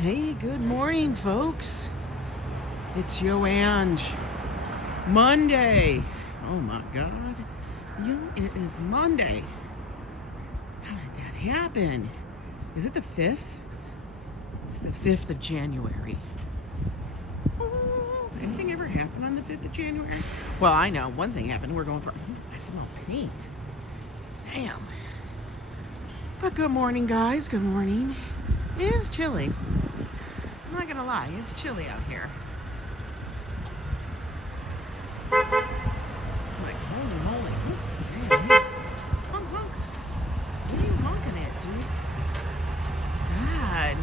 Hey, good morning, folks. It's Yo Monday. Oh my God. It is Monday. How did that happen? Is it the 5th? It's the 5th of January. Oh, anything ever happen on the 5th of January? Well, I know. One thing happened. We're going for... I smell paint. Damn. But good morning, guys. Good morning. It is chilly. I'm not gonna lie, it's chilly out here. I'm like, holy moly. Hey. Honk, honk. What are you honking at, dude? God.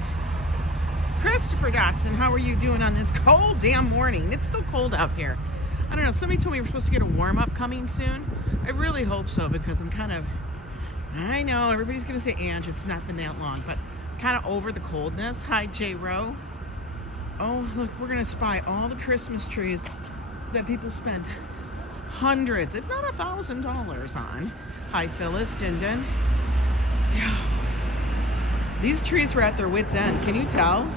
Christopher Dotson, how are you doing on this cold damn morning? It's still cold out here. I don't know, somebody told me we're supposed to get a warm-up coming soon. I really hope so, because I'm kind of... I know, everybody's gonna say, Ange, it's not been that long, but kind of over the coldness. Hi, J. Rowe. Oh, look, we're gonna spy all the Christmas trees that people spent hundreds, if not $1,000 on. Hi, Phyllis, Dinden. These trees were at their wits' end. Can you tell?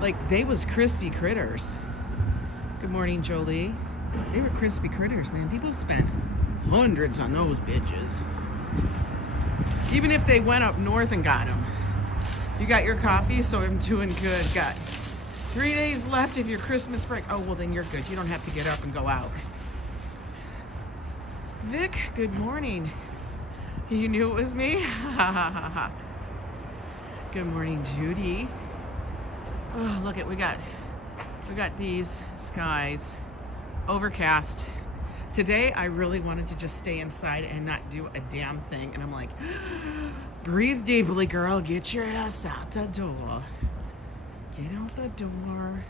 Like, they was crispy critters. Good morning, Jolie. They were crispy critters, man. People spent hundreds on those bitches. Even if they went up north and got them. You got your coffee? So I'm doing good. Got 3 days left of your Christmas break. Oh, well, then you're good. You don't have to get up and go out. Vic, good morning. You knew it was me? Good morning, Judy. Oh, look at we got these skies. Overcast. Today, I really wanted to just stay inside and not do a damn thing. And I'm like, breathe deeply, girl. Get your ass out the door. Get out the door.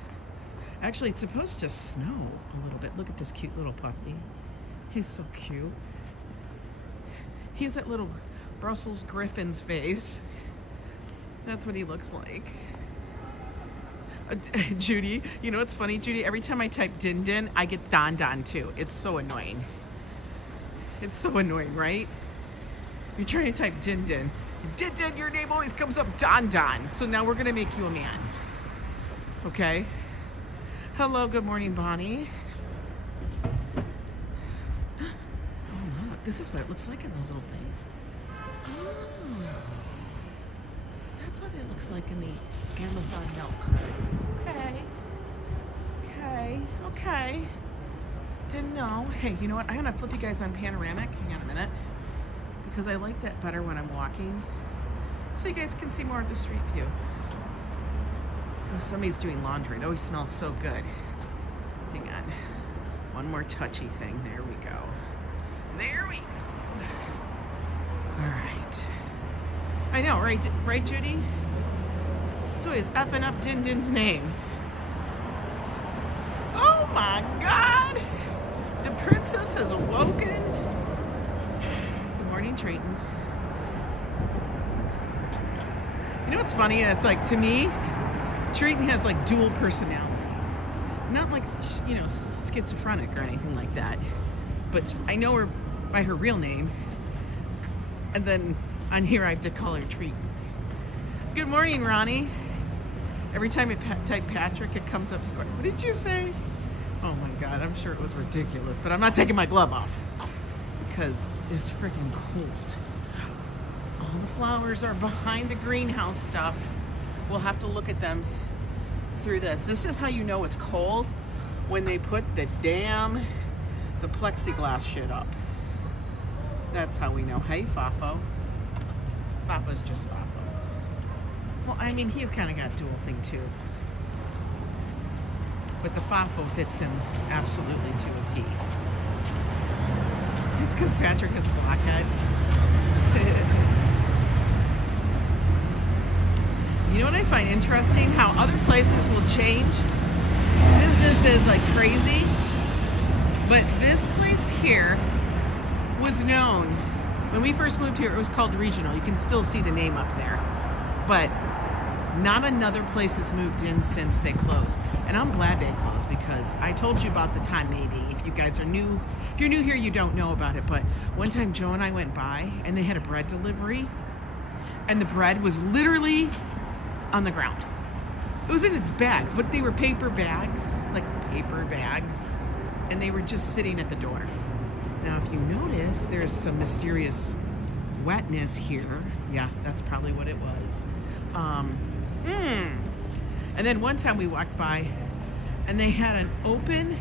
Actually, it's supposed to snow a little bit. Look at this cute little puppy. He's so cute. He has that little Brussels Griffin's face. That's what he looks like. Judy, you know what's funny, Judy? Every time I type Din Din, I get Don Don too. It's so annoying. It's so annoying, right? You're trying to type Din Din. Din Din, your name always comes up Don Don. So now we're gonna make you a man. Okay? Hello, good morning, Bonnie. Oh look, this is what it looks like in those little things. Oh. That's what it looks like in the Amazon milk. Okay. Didn't know. Hey, you know what? I'm gonna flip you guys on panoramic. Hang on a minute. Because I like that better when I'm walking. So you guys can see more of the street view. Oh, somebody's doing laundry. It always smells so good. Hang on. One more touchy thing. There we go. There we go. All right. I know, right, Judy? It's always effing up Din Din's name. Oh my God! The princess has awoken. Good morning, Triton. You know what's funny? It's like, to me, Triton has like dual personality. Not like, you know, schizophrenic or anything like that. But I know her by her real name. And then on here I have to call her Treat. Good morning, Ronnie. Every time I type Patrick, it comes up square. What did you say? Oh my God, I'm sure it was ridiculous, but I'm not taking my glove off because it's freaking cold. All the flowers are behind the greenhouse stuff. We'll have to look at them through this. This is how you know it's cold, when they put the plexiglass shit up. That's how we know. Hey, Fafo. Fafo's just Fafo. Well, I mean, he's kind of got dual thing too. But the Fafo fits him absolutely to a T. It's because Patrick has blockhead. You know what I find interesting? How other places will change businesses like crazy. But this place here was known, when we first moved here, it was called Regional. You can still see the name up there. But not another place has moved in since they closed. And I'm glad they closed, because I told you about the time, maybe, if you guys are new. If you're new here, you don't know about it. But one time Joe and I went by and they had a bread delivery and the bread was literally on the ground. It was in its bags, but they were paper bags, like paper bags, and they were just sitting at the door. Now, if you notice, there's some mysterious wetness here. Yeah, that's probably what it was. And then one time we walked by, and they had an open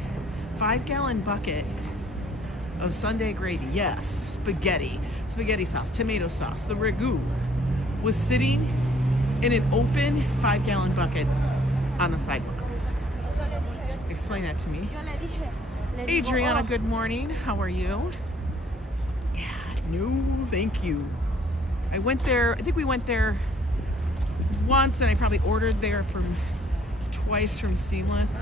5-gallon bucket of Sunday gravy. Yes, spaghetti sauce, tomato sauce. The ragu was sitting in an open 5-gallon bucket on the sidewalk. Explain that to me. Adriana, good morning. How are you? Yeah, no, thank you. I went there, I think we went there once, and I probably ordered there twice from Seamless.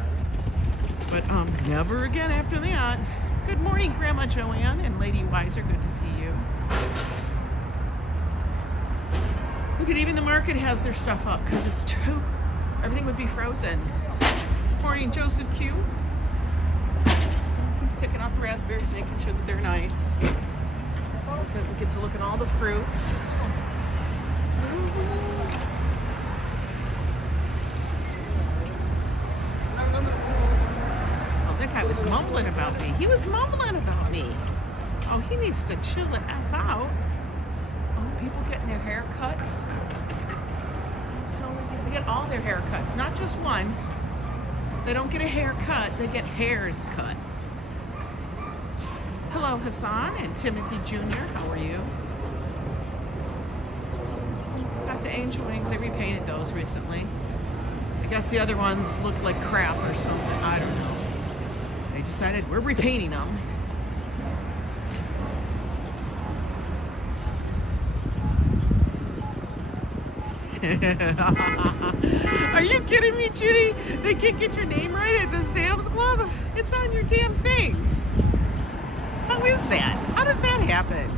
But never again after that. Good morning, Grandma Joanne and Lady Weiser. Good to see you. Look at, even the market has their stuff up because it's true. Everything would be frozen. Good morning, Joseph Q. He's picking out the raspberries, making sure that they're nice. Good, we get to look at all the fruits. Oh, that guy was mumbling about me. He was mumbling about me. Oh, he needs to chill the F out. Oh, people getting their hair cuts. That's how they get all their haircuts, not just one. They don't get a haircut, they get hairs cut. Hello, Hassan and Timothy Jr. How are you? Got the angel wings. I repainted those recently. I guess the other ones looked like crap or something. I don't know. They decided we're repainting them. Are you kidding me, Judy? They can't get your name right at the Sam's Club? It's on your damn thing. How is that? How does that happen?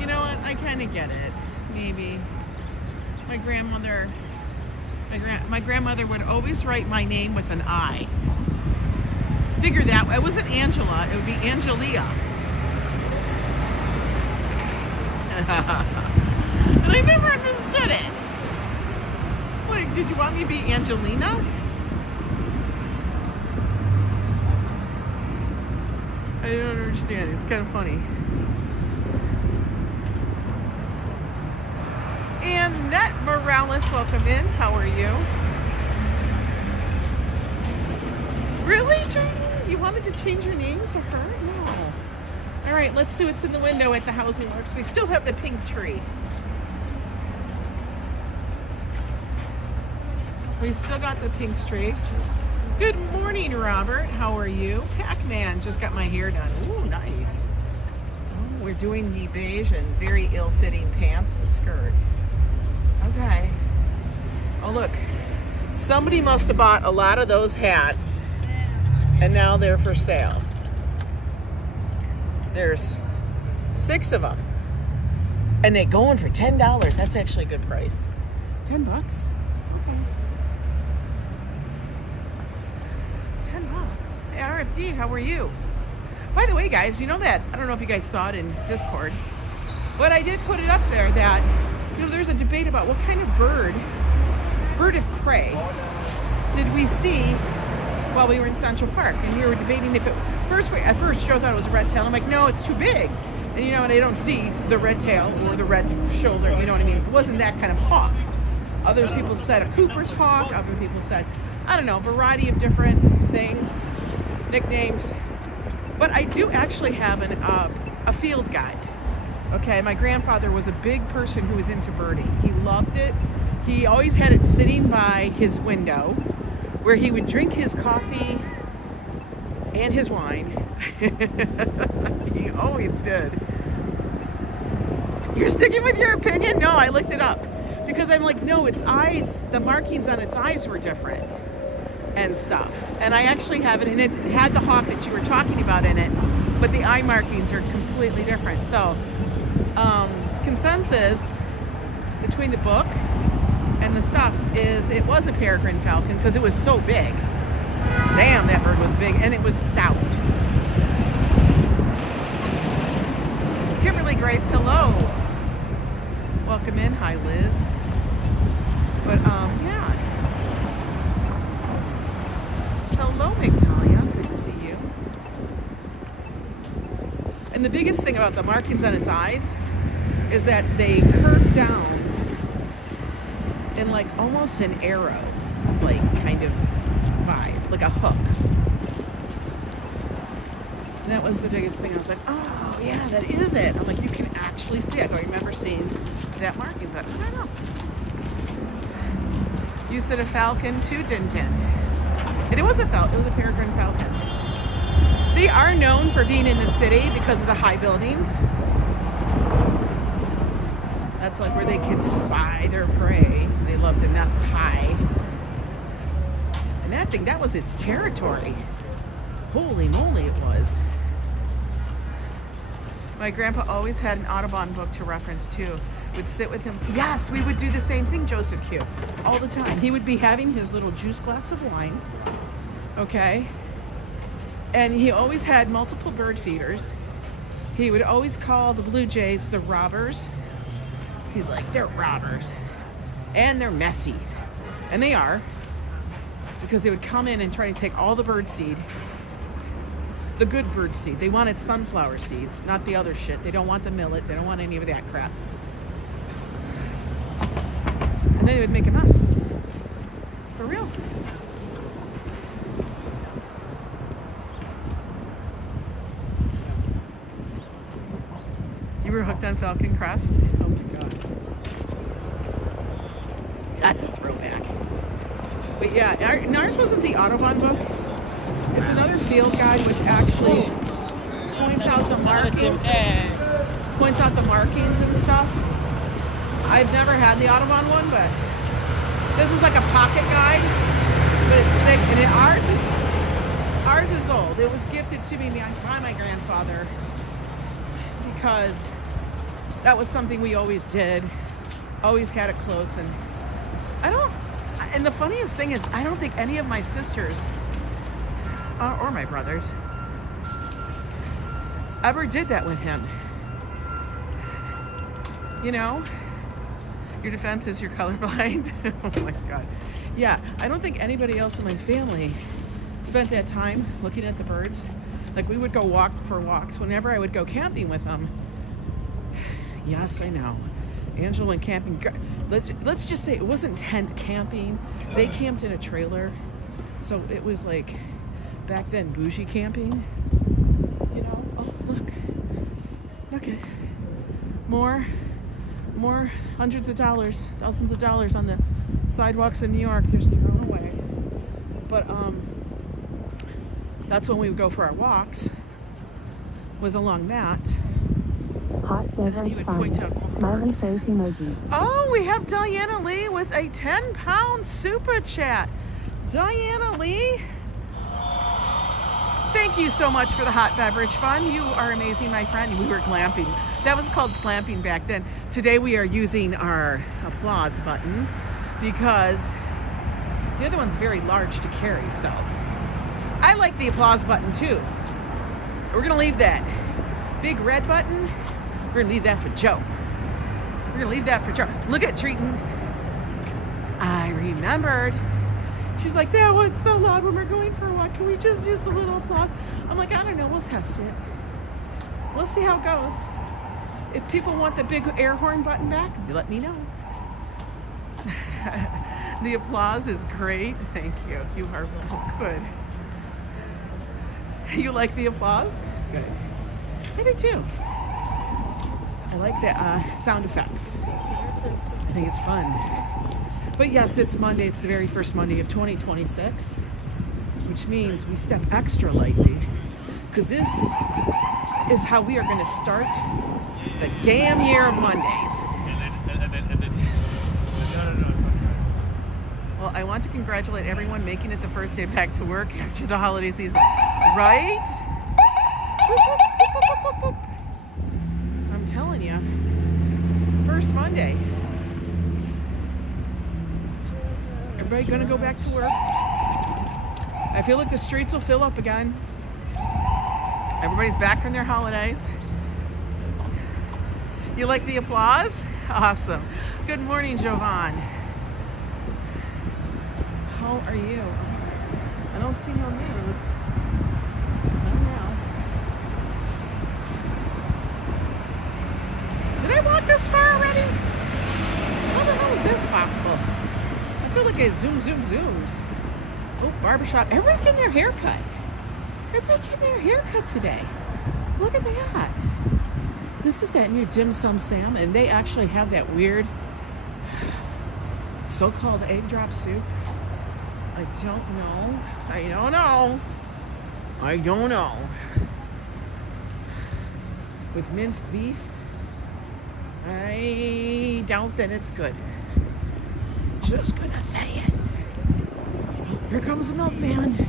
You know what? I kind of get it. Maybe. My grandmother would always write my name with an I. Figure that. It wasn't Angela. It would be Angelia. And I never understood it. Like, did you want me to be Angelina? I don't understand. It's kind of funny. And Net Morales, welcome in. How are you? Really, Jordan? You wanted to change your name to her? No. All right, let's see what's in the window at the Housing Works. We still have the pink tree. We still got the pink tree. Good morning, Robert. How are you? Pac-Man just got my hair done. Ooh, nice. Oh, we're doing the beige and very ill-fitting pants and skirt. Okay. Oh, look. Somebody must have bought a lot of those hats, and now they're for sale. There's 6 of them, and they're going for $10. That's actually a good price. $10? Okay. $10. Hey, RFD, how are you? By the way, guys, you know that, I don't know if you guys saw it in Discord, but I did put it up there that, you know, there's a debate about what kind of bird of prey did we see while we were in Central Park, and we were debating if it, at first Joe thought it was a red tail. I'm like, no, it's too big. And you know, and I don't see the red tail or the red shoulder, you know what I mean? It wasn't that kind of hawk. Other people said a Cooper's hawk, other people said, I don't know, a variety of different things, nicknames. But I do actually have a field guide. Okay, my grandfather was a big person who was into birding. He loved it. He always had it sitting by his window where he would drink his coffee and his wine. He always did. You're sticking with your opinion? No, I looked it up. Because I'm like, no, its eyes, the markings on its eyes were different and stuff. And I actually have it, and it had the hawk that you were talking about in it, but the eye markings are completely different. So, consensus between the book and the stuff is it was a peregrine falcon because it was so big. Damn, that bird was big, and it was stout. Kimberly Grace, hello. Welcome in. Hi, Liz. But, yeah. Hello, Victoria. Good to see you. And the biggest thing about the markings on its eyes is that they curve down in like almost an arrow, like kind of vibe, like a hook. And that was the biggest thing. I was like, oh yeah, that is it. I'm like, you can actually see it. I don't remember seeing that marking, but I don't know. You said a falcon too, didn't it? And it was a falcon. It was a peregrine falcon. They are known for being in the city because of the high buildings. That's like where they can spy their prey. They love to nest high. And that thing, that was its territory. Holy moly, it was. My grandpa always had an Audubon book to reference too. Would sit with him. Yes, we would do the same thing, Joseph Q. All the time. He would be having his little juice glass of wine. Okay. And he always had multiple bird feeders. He would always call the blue jays the robbers. He's like, they're robbers. And they're messy. And they are. Because they would come in and try to take all the bird seed. The good bird seed. They wanted sunflower seeds, not the other shit. They don't want the millet. They don't want any of that crap. And then they would make a mess. For real. You were hooked on Falcon Crest? Oh my god. That's a throwback. But yeah, ours wasn't the Audubon book. It's another field guide which actually points out the markings. Points out the markings and stuff. I've never had the Audubon one, but this is like a pocket guide, but it's thick, and ours is old. It was gifted to me by my grandfather because that was something we always did, always had it close, and the funniest thing is I don't think any of my sisters or my brothers ever did that with him. You know? Your defense is you're colorblind. Oh my god. Yeah, I don't think anybody else in my family spent that time looking at the birds. Like we would go walk for walks whenever I would go camping with them. Yes, I know. Angela went camping. Let's just say it wasn't tent camping. They camped in a trailer. So it was like back then bougie camping. You know? Oh, look at more hundreds of dollars, thousands of dollars on the sidewalks in New York. They're thrown away. But that's when we would go for our walks, was along that. Hot beverage fun. Smiling face emoji. Oh, we have Diana Lee with a 10-pound super chat. Diana Lee, thank you so much for the hot beverage fun. You are amazing, my friend. We were glamping. That was called glamping back then. Today we are using our applause button because the other one's very large to carry, so I like the applause button too. We're gonna leave that big red button. We're gonna leave that for Joe. We're gonna leave that for Joe. Look at Treaton. I remembered. She's like, that one's so loud when we're going for a walk. Can we just use a little applause? I'm like, I don't know. We'll test it. We'll see how it goes. If people want the big air horn button back, let me know. The applause is great. Thank you. You are good. You like the applause? Good. I do too. I like the sound effects. I think it's fun. But yes, it's Monday. It's the very first Monday of 2026, which means we step extra lightly because this is how we are going to start the damn year of Mondays. Well, I want to congratulate everyone making it the first day back to work after the holiday season. Right? I'm telling you. First Monday. Everybody gonna go back to work. I feel like the streets will fill up again. Everybody's back from their holidays. You like the applause? Awesome. Good morning, Jovan. How are you? I don't see no news. I don't know. Did I walk this far already? How the hell is this possible? I feel like I zoomed. Oh, barbershop. Everybody's getting their hair cut. Everybody's getting their hair cut today. Look at that. This is that new dim sum Sam, and they actually have that weird so-called egg drop soup. I don't know. With minced beef. I doubt that it's good. Just gonna say it. Here comes the milkman.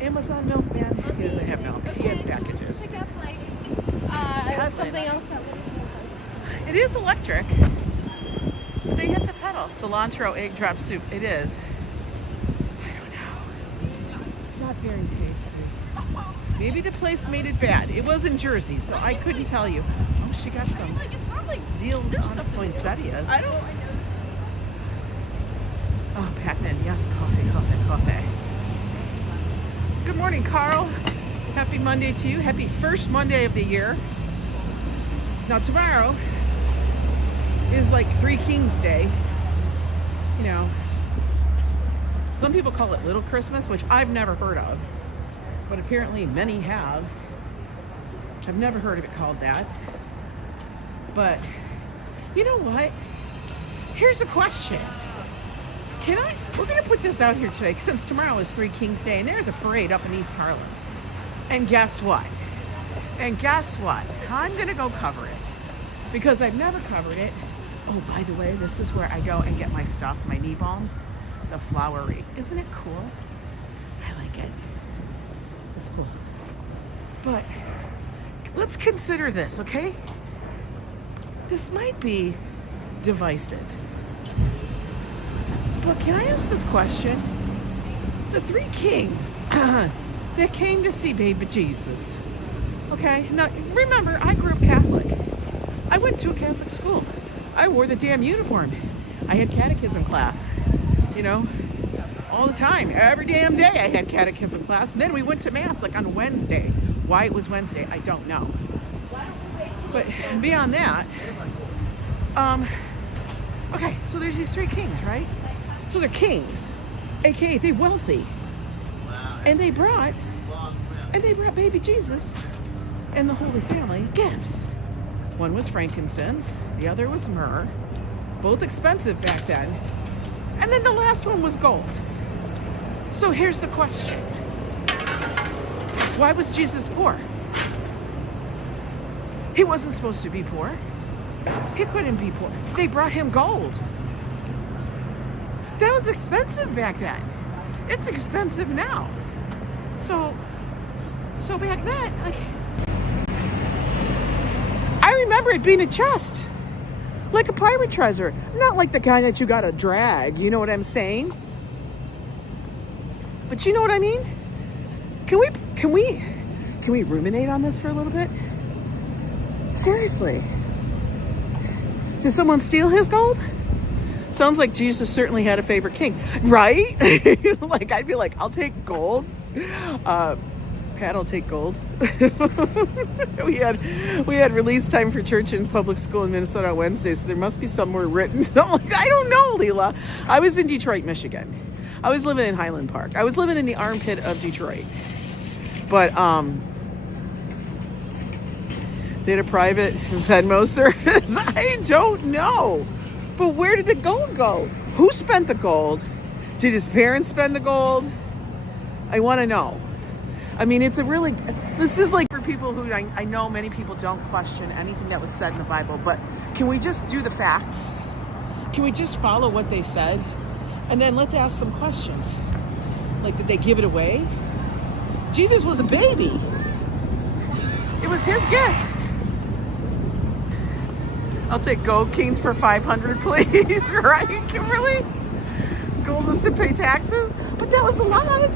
Amazon milkman. He doesn't have milk. He has packages. Pick up like something else that was. It is electric. But they hit the pedal. Cilantro egg drop soup. It is. I don't know. It's not very tasty. Maybe the place made it bad. It was in Jersey, so I couldn't tell you. Oh, she got some deals on poinsettias. I don't. Oh, Pac-Man, yes, coffee. Good morning, Carl. Happy Monday to you. Happy first Monday of the year. Now, tomorrow is like Three Kings Day. You know, some people call it Little Christmas, which I've never heard of, but apparently many have. I've never heard of it called that. But, you know what? Here's a question. We're going to put this out here today, since tomorrow is Three Kings Day, and there's a parade up in East Harlem. And guess what? I'm going to go cover it, because I've never covered it. Oh, by the way, this is where I go and get my stuff, my knee balm, the flowery. Isn't it cool? I like it. It's cool. But let's consider this, okay? This might be divisive. But can I ask this question? The three kings that came to see baby Jesus. Okay, now remember, I grew up Catholic. I went to a Catholic school. I wore the damn uniform. I had catechism class, you know, all the time. Every damn day I had catechism class. And then we went to Mass like on Wednesday. Why it was Wednesday, I don't know. But beyond that, okay, so there's these three kings, right? So they're kings, aka they're wealthy, and they brought baby Jesus and the Holy Family gifts. One was frankincense, the other was myrrh, both expensive back then, and then the last one was gold. So here's the question: why was Jesus poor? He wasn't supposed to be poor. He couldn't be poor. They brought him gold. That was expensive back then. It's expensive now. So back then, like, I remember it being a chest, like a pirate treasure, not like the kind that you gotta drag. You know what I'm saying? But you know what I mean? Can we ruminate on this for a little bit? Seriously. Did someone steal his gold? Sounds like Jesus certainly had a favorite king, right? Like, I'd be like, I'll take gold. Pat will take gold. we had release time for church and public school in Minnesota on Wednesday, so there must be somewhere written. I'm like, I don't know, Lila. I was in Detroit, Michigan. I was living in Highland Park. I was living in the armpit of Detroit. But they had a private Venmo service. I don't know. But where did the gold go? Who spent the gold? Did his parents spend the gold? I want to know. I mean, this is like for people who I know many people don't question anything that was said in the Bible, but can we just do the facts? Can we just follow what they said? And then let's ask some questions. Like, did they give it away? Jesus was a baby. It was his gift. I'll take gold kings for 500, please. Right, Kimberly? Gold was to pay taxes, but that was a lot.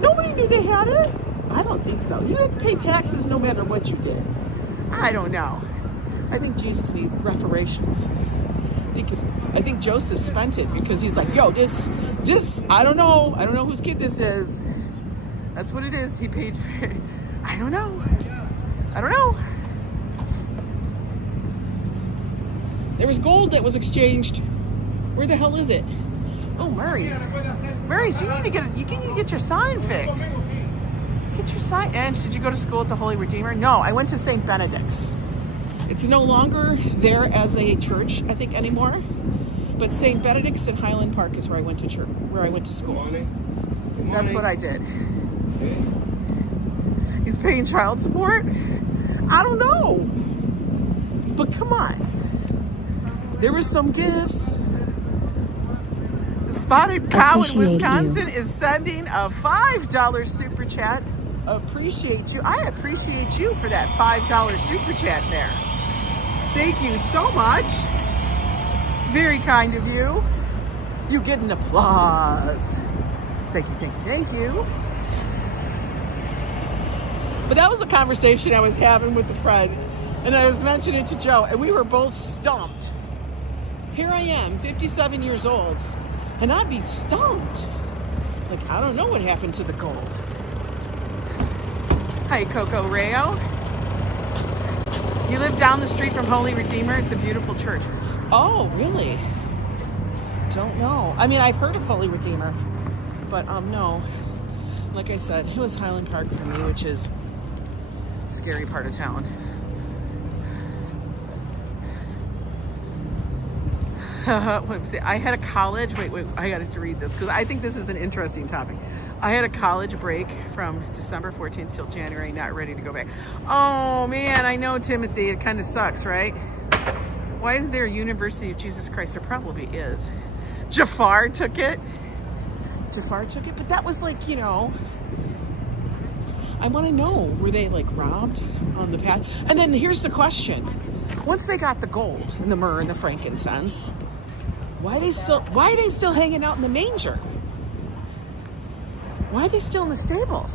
Nobody knew they had it. I don't think so. You had to pay taxes no matter what you did. I don't know. I think Jesus needs reparations. I think Joseph spent it because he's like, yo, this, I don't know whose kid this is. That's what it is. He paid for it. I don't know. There was gold that was exchanged. Where the hell is it? Oh, Murray's, you need to get your sign fixed. Get your sign. And did you go to school at the Holy Redeemer? No, I went to St. Benedict's. It's no longer there as a church, I think, anymore. But St. Benedict's in Highland Park is where I went to church, where I went to school. That's what I did. He's paying child support? I don't know. But come on. There were some gifts. The Spotted Cow in Wisconsin is sending a $5 super chat. Appreciate you. I appreciate you for that $5 super chat there. Thank you so much. Very kind of you. You get an applause. Thank you. But that was a conversation I was having with a friend, and I was mentioning it to Joe, and we were both stumped. Here I am, 57 years old, and I'd be stumped. Like, I don't know what happened to the gold. Hi, Koko Rayo. You live down the street from Holy Redeemer? It's a beautiful church. Oh, really? Don't know. I mean, I've heard of Holy Redeemer, but no. Like I said, it was Highland Park for me, which is a scary part of town. I had a college, wait, I got to read this because I think this is an interesting topic. I had a college break from December 14th till January, not ready to go back. Oh man, I know, Timothy, it kind of sucks, right? Why is there a University of Jesus Christ? There probably is. Jafar took it, but that was like, you know, I want to know, were they like robbed on the path? And then here's the question. Once they got the gold and the myrrh and the frankincense, why are they still hanging out in the manger? Why are they still in the stable?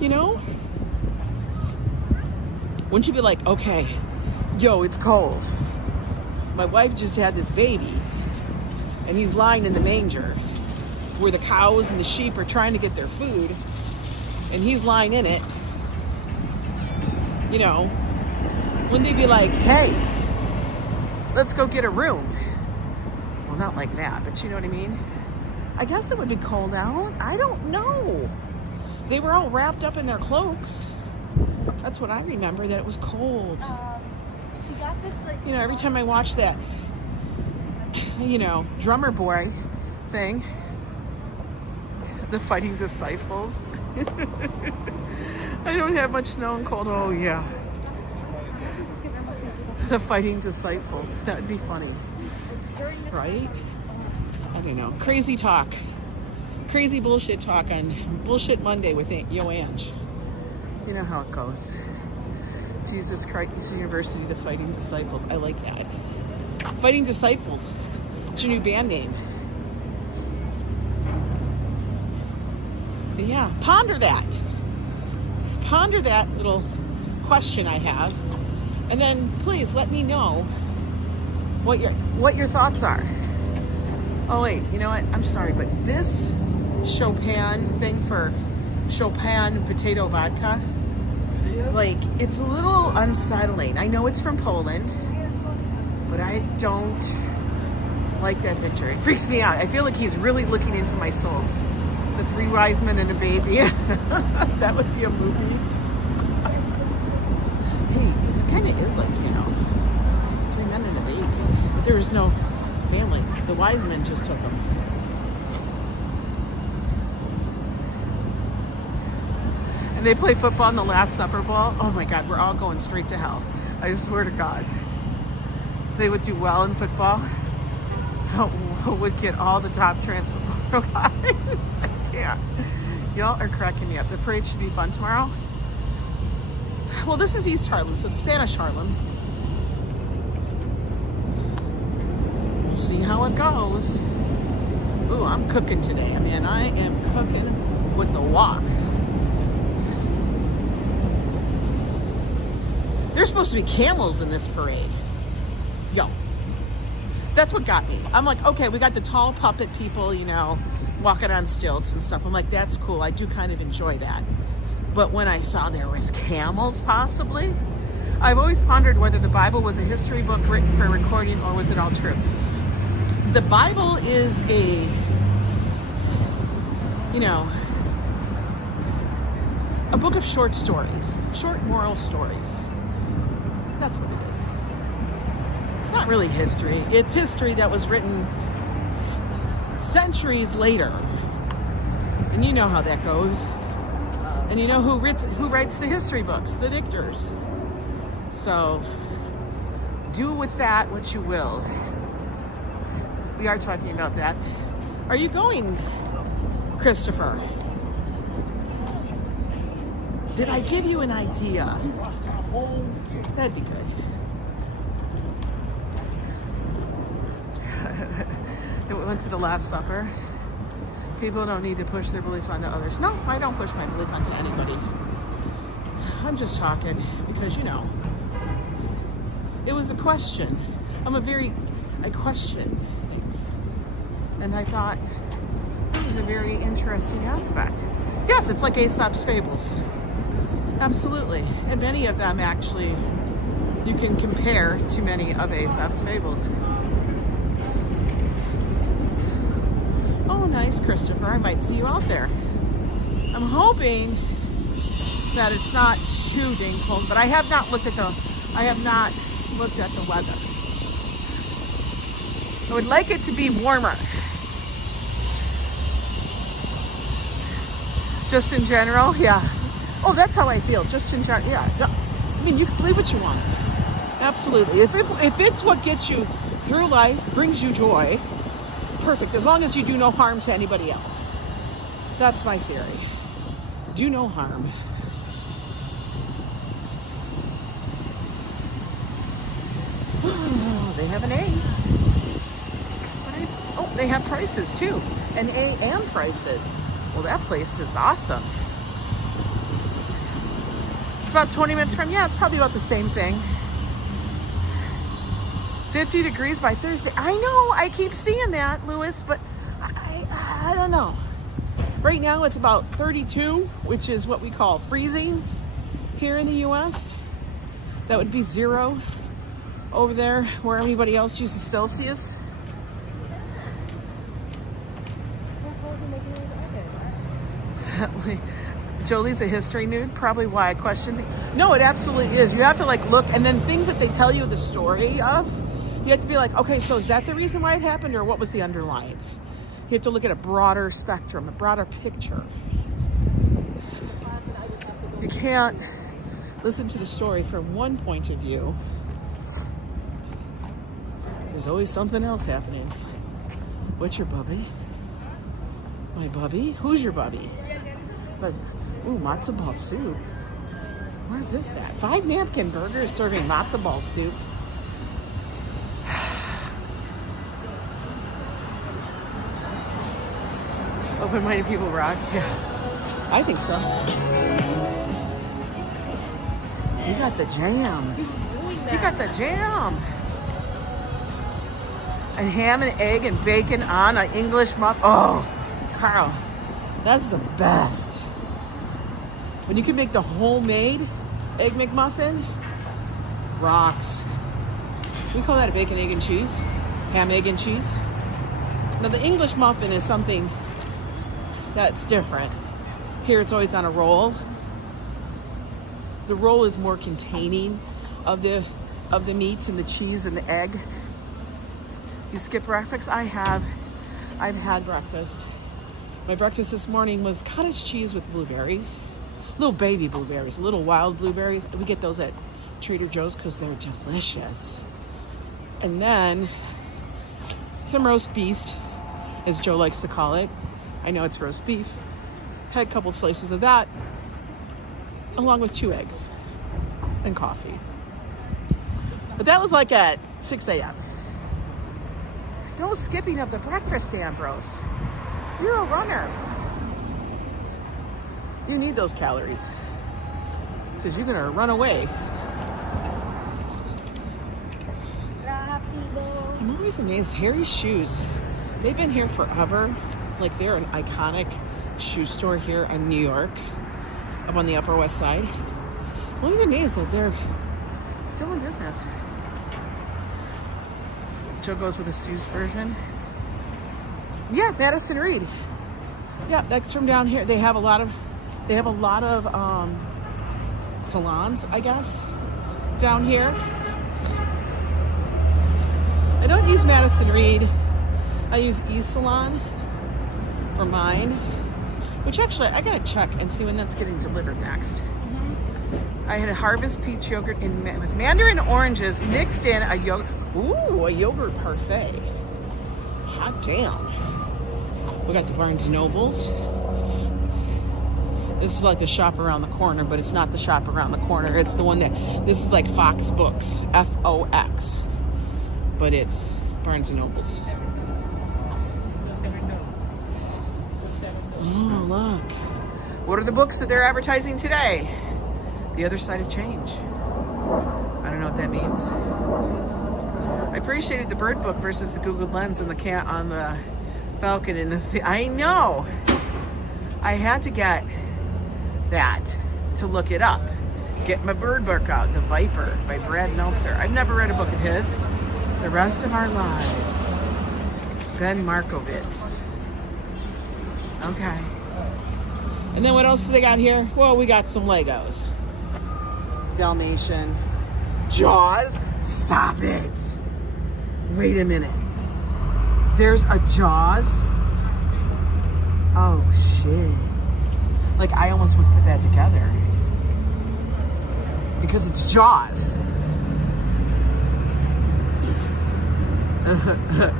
You know? Wouldn't you be like, okay, yo, it's cold. My wife just had this baby and he's lying in the manger where the cows and the sheep are trying to get their food and he's lying in it. You know, wouldn't they be like, hey, let's go get a room? Well, not like that, but you know what I mean? I guess it would be cold out. I don't know. They were all wrapped up in their cloaks. That's what I remember, that it was cold. She got this, like... You know, every time I watch that, you know, drummer boy thing, the Fighting Disciples. I don't have much snow and cold. Oh, yeah. The Fighting Disciples. That would be funny. Right? I don't know. Crazy talk. Crazy bullshit talk on Bullshit Monday with Yo Ange. You know how it goes. Jesus Christ University, the Fighting Disciples. I like that. Fighting Disciples. It's your new band name. But yeah, ponder that. Ponder that little question I have. And then please let me know what your thoughts are. Oh wait, you know what? I'm sorry, but this Chopin thing for Chopin potato vodka, like, it's a little unsettling. I know it's from Poland, but I don't like that picture. It freaks me out. I feel like he's really looking into my soul. The three wise men and a baby. That would be a movie. Hey, it kind of is like, you know, three men and a baby. But there was no family. The wise men just took them. And they play football in the last Supper Bowl. Oh my God, we're all going straight to hell. I swear to God. They would do well in football. Would get all the top transfer guys. I can't. Y'all are cracking me up. The parade should be fun tomorrow. Well, this is East Harlem, so it's Spanish Harlem. We'll see how it goes. Ooh, I'm cooking today. I mean, I am cooking with the wok. There's supposed to be camels in this parade. Yo. That's what got me. I'm like, okay, we got the tall puppet people, you know, walking on stilts and stuff. I'm like, that's cool. I do kind of enjoy that. But when I saw there was camels, possibly, I've always pondered whether the Bible was a history book written for recording or was it all true. The Bible is a, you know, a book of short stories, short moral stories. That's what it is. It's not really history. It's history that was written centuries later. And you know how that goes. And you know who writes the history books, the dictors. So do with that what you will. We are talking about that. Are you going, Christopher? Did I give you an idea? That'd be good. It went to the Last Supper. People don't need to push their beliefs onto others. No, I don't push my belief onto anybody. I'm just talking because, you know, it was a question. I question things. And I thought that was a very interesting aspect. Yes, it's like Aesop's fables. Absolutely. And many of them actually you can compare to many of Aesop's fables. Oh, nice, Christopher. I might see you out there. I'm hoping that it's not too dang cold, but I have not looked at the weather. I would like it to be warmer. Just in general, yeah. Oh, that's how I feel. Just in general, yeah. I mean, you can believe what you want. Absolutely. If it's what gets you through life, brings you joy, perfect. As long as you do no harm to anybody else. That's my theory. Do no harm. Oh, they have an A. Oh, they have prices too. An A and prices. Well, that place is awesome. It's about 20 minutes from, yeah, it's probably about the same thing. 50 degrees by Thursday. I know, I keep seeing that, Lewis, but I don't know. Right now it's about 32, which is what we call freezing here in the US. That would be 0 over there where everybody else uses Celsius. Jolie's a history nude, probably why I questioned it. No, it absolutely is. You have to like look, and then things that they tell you the story of, you have to be like, okay, so is that the reason why it happened, or what was the underlying? You have to look at a broader spectrum, a broader picture. You can't listen to the story from one point of view. There's always something else happening. What's your bubby? My bubby? Who's your bubby? But, ooh, matzo ball soup. Where's this at? 5 napkin burgers serving matzo ball soup. Open-minded people rock. Yeah, I think so. You got the jam. You got the jam. And ham and egg and bacon on an English muffin. Oh, Carl, that's the best. When you can make the homemade egg McMuffin, rocks. We call that a bacon, egg, and cheese. Ham, egg, and cheese. Now the English muffin is something that's different. Here it's always on a roll. The roll is more containing of the meats and the cheese and the egg. You skip breakfast? I've had breakfast. My breakfast this morning was cottage cheese with blueberries. Little baby blueberries, little wild blueberries. We get those at Trader Joe's because they're delicious. And then some roast beef, as Joe likes to call it. I know it's roast beef. Had a couple slices of that, along with 2 eggs and coffee. But that was like at 6 a.m. No skipping of the breakfast, Ambrose. You're a runner. You need those calories because you're gonna run away always amazed. Harry's Shoes. They've been here forever. Like, they're an iconic shoe store here in New York, up on the Upper West Side. I'm always amazed that they're still in business. Joe goes with the Stu's version. Yeah, Madison Reed. Yeah, that's from down here. They have a lot of salons, I guess, down here. I don't use Madison Reed. I use E-Salon for mine, which actually I gotta check and see when that's getting delivered next. I had a harvest peach yogurt with mandarin oranges mixed in a yogurt. Ooh, a yogurt parfait. Hot damn. We got the Barnes & Nobles. This is like the shop around the corner, but it's not the shop around the corner. It's the one that, this is like Fox Books, F-O-X. But it's Barnes & Nobles. Oh, look. What are the books that they're advertising today? The Other Side of Change. I don't know what that means. I appreciated the Bird book versus the Google Lens and the cat on the Falcon in the sea. I know. I had to get that to look it up. Get my Bird book out, The Viper by Brad Meltzer. I've never read a book of his. The Rest of Our Lives. Ben Markovitz. Okay. And then what else do they got here? Well, we got some Legos. Dalmatian. Jaws? Stop it. Wait a minute. There's a Jaws? Oh, shit. Like, I almost would put that together. Because it's Jaws.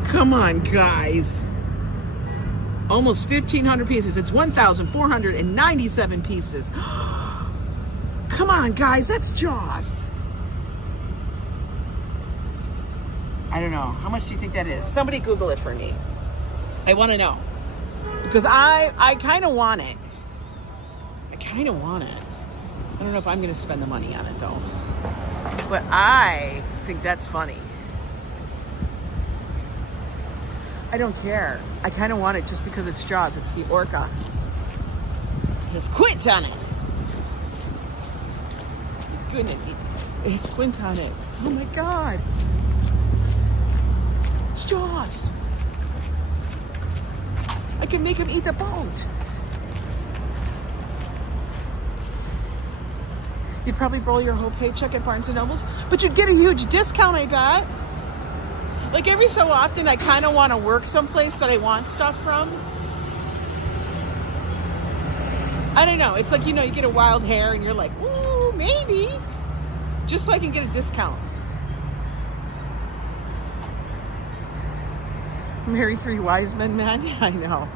Come on, guys. Almost 1,500 pieces. It's 1,497 pieces. Come on, guys. That's Jaws. I don't know. How much do you think that is? Somebody Google it for me. I want to know. Because I kind of want it. I kind of want it. I don't know if I'm going to spend the money on it, though. But I think that's funny. I don't care. I kind of want it just because it's Jaws. It's the orca. It has Quint on it. Goodness. It's Quint on it. Oh, my God. It's Jaws. I can make him eat the boat. You'd probably roll your whole paycheck at Barnes & Noble's, but you'd get a huge discount, I bet. Like every so often, I kind of want to work someplace that I want stuff from. I don't know. It's like, you know, you get a wild hair and you're like, ooh, maybe. Just so I can get a discount. Marry 3 wise men, man. I know.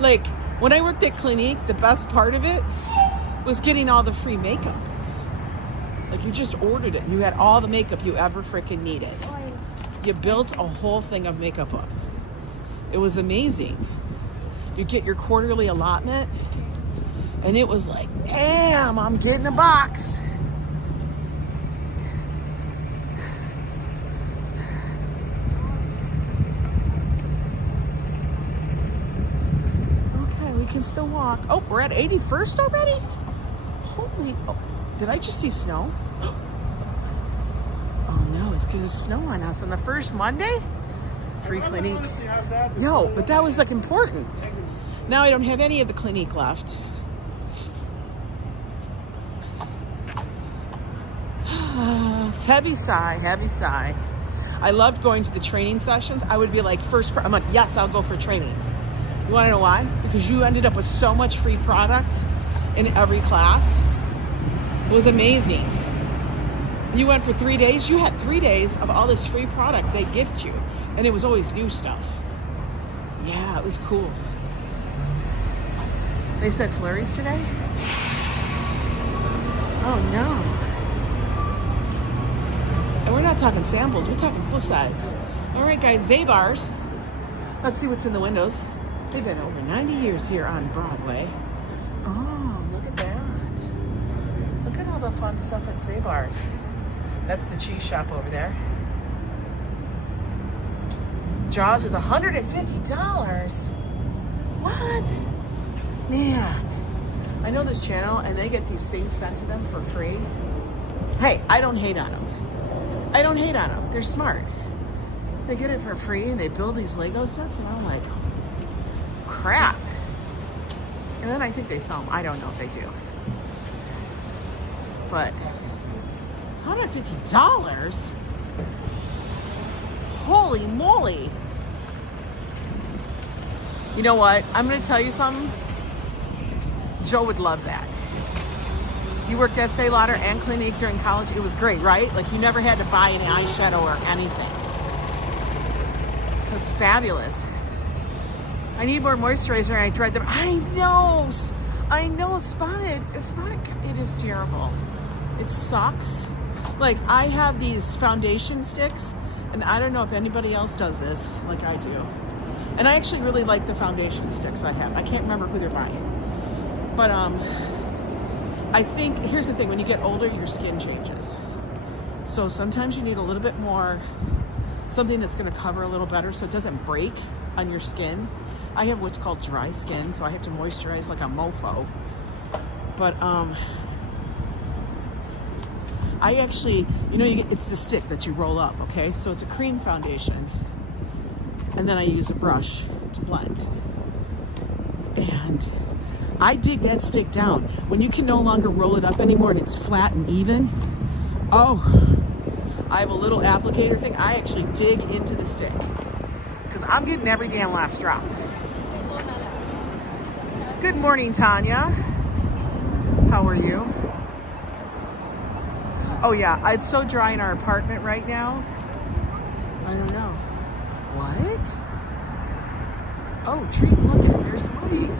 Like, when I worked at Clinique, the best part of it was getting all the free makeup. Like, you just ordered it. You had all the makeup you ever freaking needed. You built a whole thing of makeup up. It was amazing. You get your quarterly allotment, and it was like, damn, I'm getting a box. Okay, we can still walk. Oh, we're at 81st already? Holy, oh, did I just see snow? Oh no, it's gonna snow on us on the first Monday? Free Clinique. No, but that was like important. Now I don't have any of the Clinique left. Heavy sigh, heavy sigh. I loved going to the training sessions. I would be like, I'm like, yes, I'll go for training. You wanna know why? Because you ended up with so much free product in every class. It was amazing. You went for 3 days. You had 3 days of all this free product they gift you. And it was always new stuff. Yeah, it was cool. They said flurries today? Oh no. And we're not talking samples, we're talking full size. All right guys, Zabars. Let's see what's in the windows. They've been over 90 years here on Broadway. Oh, look at that. Look at all the fun stuff at Zabars. That's the cheese shop over there. Jaws is $150. What? Man. I know this channel and they get these things sent to them for free. Hey, I don't hate on them. I don't hate on them. They're smart. They get it for free and they build these Lego sets and I'm like, crap. And then I think they sell them. I don't know if they do. But $150? Holy moly. You know what? I'm going to tell you something. Joe would love that. You worked at Estee Lauder and Clinique during college. It was great, right? Like you never had to buy any eyeshadow or anything. It was fabulous. I need more moisturizer and I tried them. I know, Spotted, it is terrible. It sucks. Like I have these foundation sticks and I don't know if anybody else does this like I do. And I actually really like the foundation sticks I have. I can't remember who they're by. But I think, here's the thing, when you get older, your skin changes. So sometimes you need a little bit more, something that's gonna cover a little better so it doesn't break on your skin. I have what's called dry skin, so I have to moisturize like a mofo. But I actually, you know, it's the stick that you roll up, okay? So it's a cream foundation. And then I use a brush to blend. And I dig that stick down. When you can no longer roll it up anymore and it's flat and even, oh, I have a little applicator thing. I actually dig into the stick because I'm getting every damn last drop. Good morning, Tanya. How are you? Oh yeah, it's so dry in our apartment right now. I don't know. What? Oh, treat, look at, there's a movie.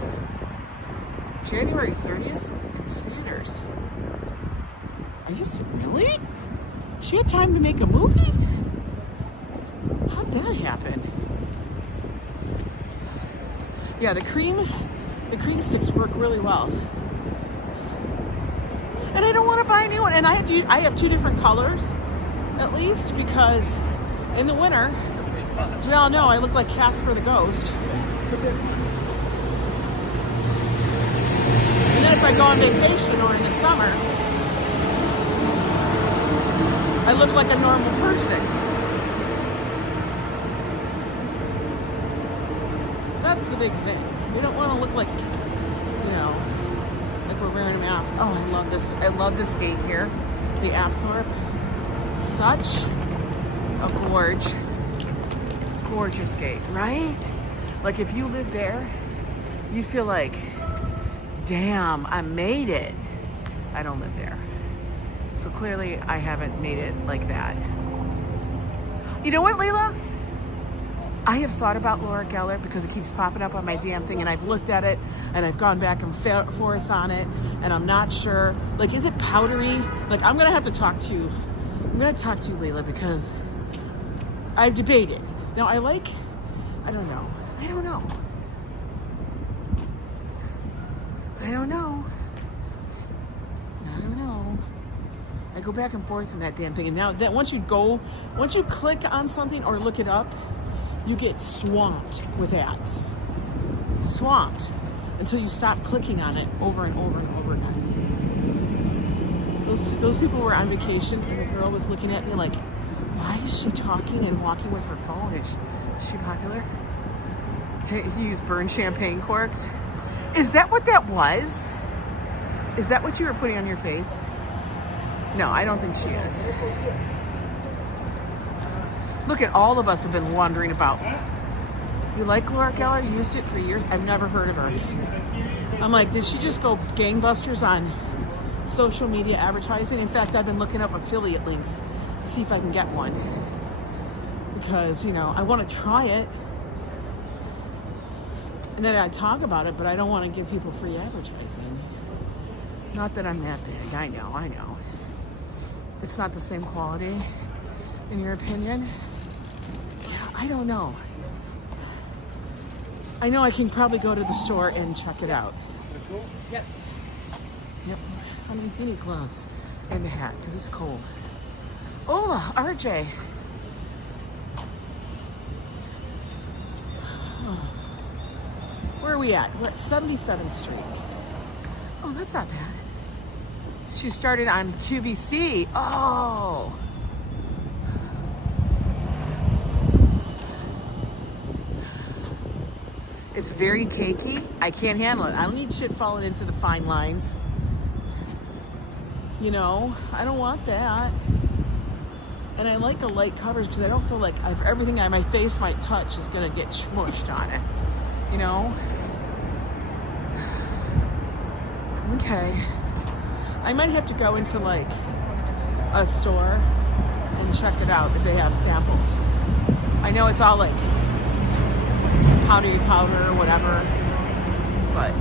January 30th in theaters. Are you really? She had time to make a movie? How'd that happen? Yeah, the cream sticks work really well. And I don't want to buy a new one. And I have two different colors, at least, because in the winter, as we all know, I look like Casper the Ghost. And then if I go on vacation or in the summer, I look like a normal person. That's the big thing. We don't want to look like, you know, like we're wearing a mask. Oh, I love this. I love this gate here, the Apthorpe. Such a gorgeous gate, right? Like if you live there, you feel like, damn, I made it. I don't live there. So clearly I haven't made it like that. You know what, Lila? I have thought about Laura Geller because it keeps popping up on my damn thing and I've looked at it and I've gone back and forth on it and I'm not sure. Like, is it powdery? Like, I'm gonna have to talk to you. I'm gonna talk to you, Lila, because I've debated. Now I don't know. I go back and forth in that damn thing. And now that once you click on something or look it up, you get swamped with ads. Swamped until you stop clicking on it over and over and over again. Those people were on vacation and the girl was looking at me like, why is she talking and walking with her phone? Is she popular? Hey, he used burned champagne corks. Is that what that was? Is that what you were putting on your face? No, I don't think she is. Look at all of us have been wondering about. You like Laura Geller? You used it for years. I've never heard of her. I'm like, did she just go gangbusters on social media advertising? In fact, I've been looking up affiliate links to see if I can get one. Because, you know, I want to try it. And then I talk about it, but I don't want to give people free advertising. Not that I'm that big. I know. It's not the same quality, in your opinion. Yeah, I don't know. I know I can probably go to the store and check it out. Yep. How many mini gloves and a hat, because it's cold. Oh, RJ. Where are we at? We're at 77th Street. Oh, that's not bad. She started on QVC. Oh. It's very cakey. I can't handle it. I don't need shit falling into the fine lines. You know, I don't want that. And I like the light covers because I don't feel like everything on my face might touch is gonna get smushed on it. You know? Okay. I might have to go into like a store and check it out if they have samples. I know it's all like powdery powder or whatever, but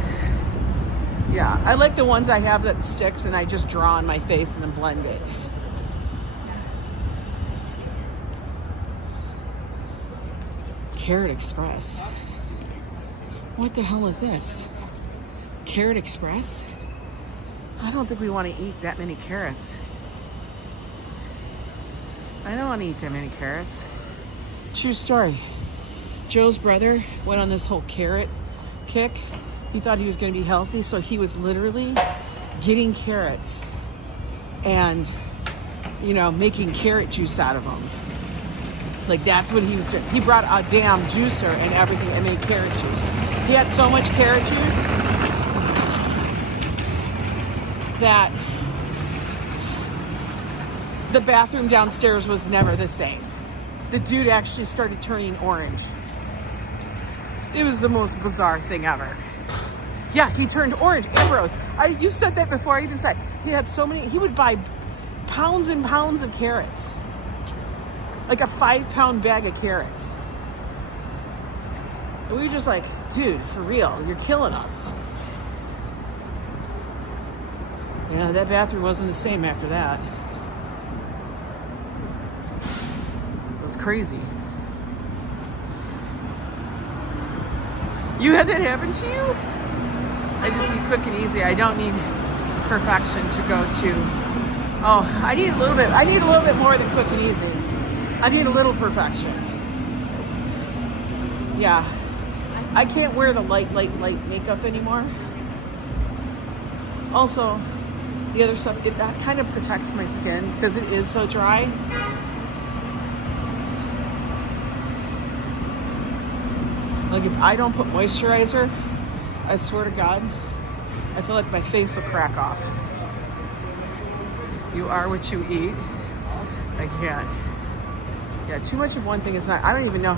yeah, I like the ones I have that sticks and I just draw on my face and then blend it. Carrot Express. What the hell is this? Carrot Express? I don't think we want to eat that many carrots. I don't want to eat that many carrots. True story. Joe's brother went on this whole carrot kick. He thought he was going to be healthy, so he was literally getting carrots and, you know, making carrot juice out of them. Like, that's what he was doing. He brought a damn juicer and everything and made carrot juice. He had so much carrot juice that the bathroom downstairs was never the same. The dude actually started turning orange. It was the most bizarre thing ever. Yeah, he turned orange. Ambrose, you said that before I even said. He had so many, he would buy pounds and pounds of carrots. Like a 5-pound bag of carrots. And we were just like, dude, for real, you're killing us. Yeah, that bathroom wasn't the same after that. It was crazy. You had that happen to you? I just need quick and easy. I don't need perfection to go to. Oh, I need a little bit more than quick and easy. I need a little perfection. Yeah. I can't wear the light makeup anymore. Also, the other stuff, it kind of protects my skin because it is so dry. Like, if I don't put moisturizer, I swear to God, I feel like my face will crack off. You are what you eat. I can't. Yeah, too much of one thing is not. I don't even know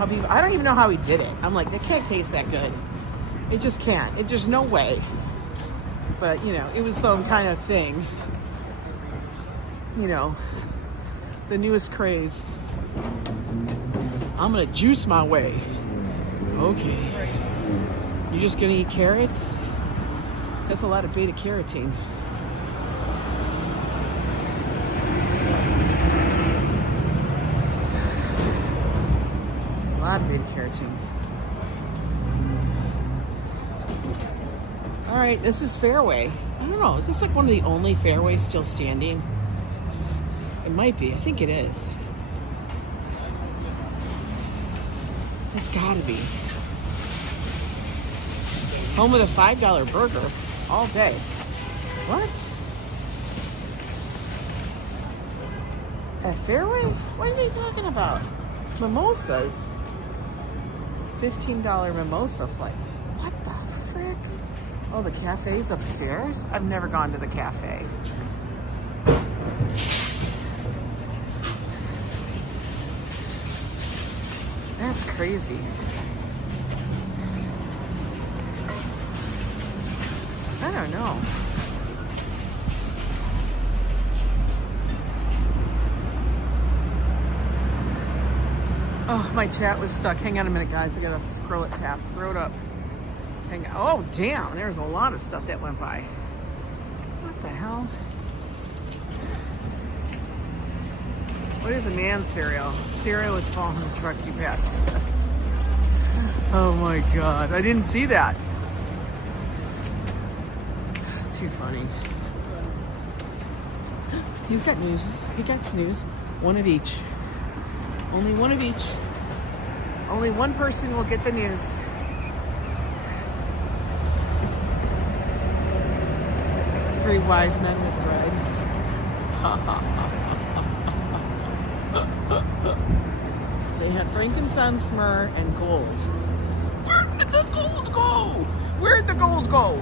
how he did it. I'm like, that can't taste that good. It just can't. There's no way. But, you know, it was some kind of thing. You know, the newest craze. I'm gonna juice my way. Okay. You're just gonna eat carrots? That's a lot of beta carotene. A lot of beta carotene. All right, this is Fairway. I don't know, is this like one of the only Fairways still standing? It might be, I think it is. It's gotta be. Home with a $5 burger all day. What? At Fairway? What are they talking about? Mimosas? $15 mimosa flight. What the frick? Oh, the cafe's upstairs? I've never gone to the cafe. That's crazy. I don't know. Oh, my chat was stuck. Hang on a minute, guys. I gotta scroll it past. Throw it up. Hang on. Oh, damn. There's a lot of stuff that went by. What the hell? What is a man cereal? Cereal with fallen truck you passed. Oh my God. I didn't see that. It's too funny. He's got news. He got snooze. One of each. Only one of each. Only one person will get the news. 3 wise men with bread. They had frankincense, myrrh, and gold. Where did the gold go? Where'd the gold go?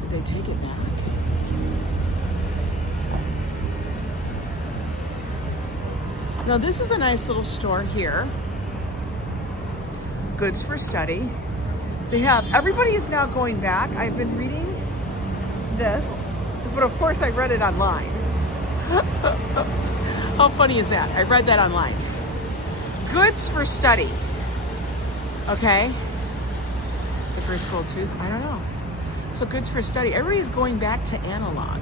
Did they take it back? Now this is a nice little store here. Goods for study. They have, everybody is now going back. I've been reading this, but of course I read it online. How funny is that? I read that online. Goods for study. Okay? The first gold tooth? I don't know. So goods for study. Everybody's going back to analog.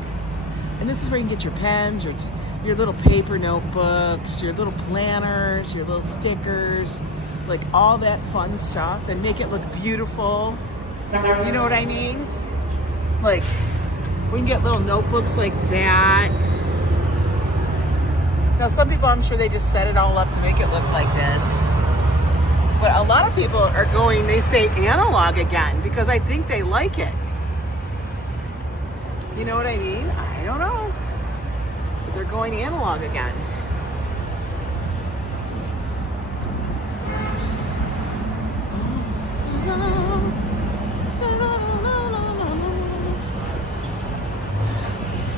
And this is where you can get your pens, your little paper notebooks, your little planners, your little stickers, like all that fun stuff, and make it look beautiful. You know what I mean? Like, we can get little notebooks like that. Now, some people, I'm sure they just set it all up to make it look like this. But a lot of people are going, they say analog again, because I think they like it. You know what I mean? I don't know. But they're going analog again.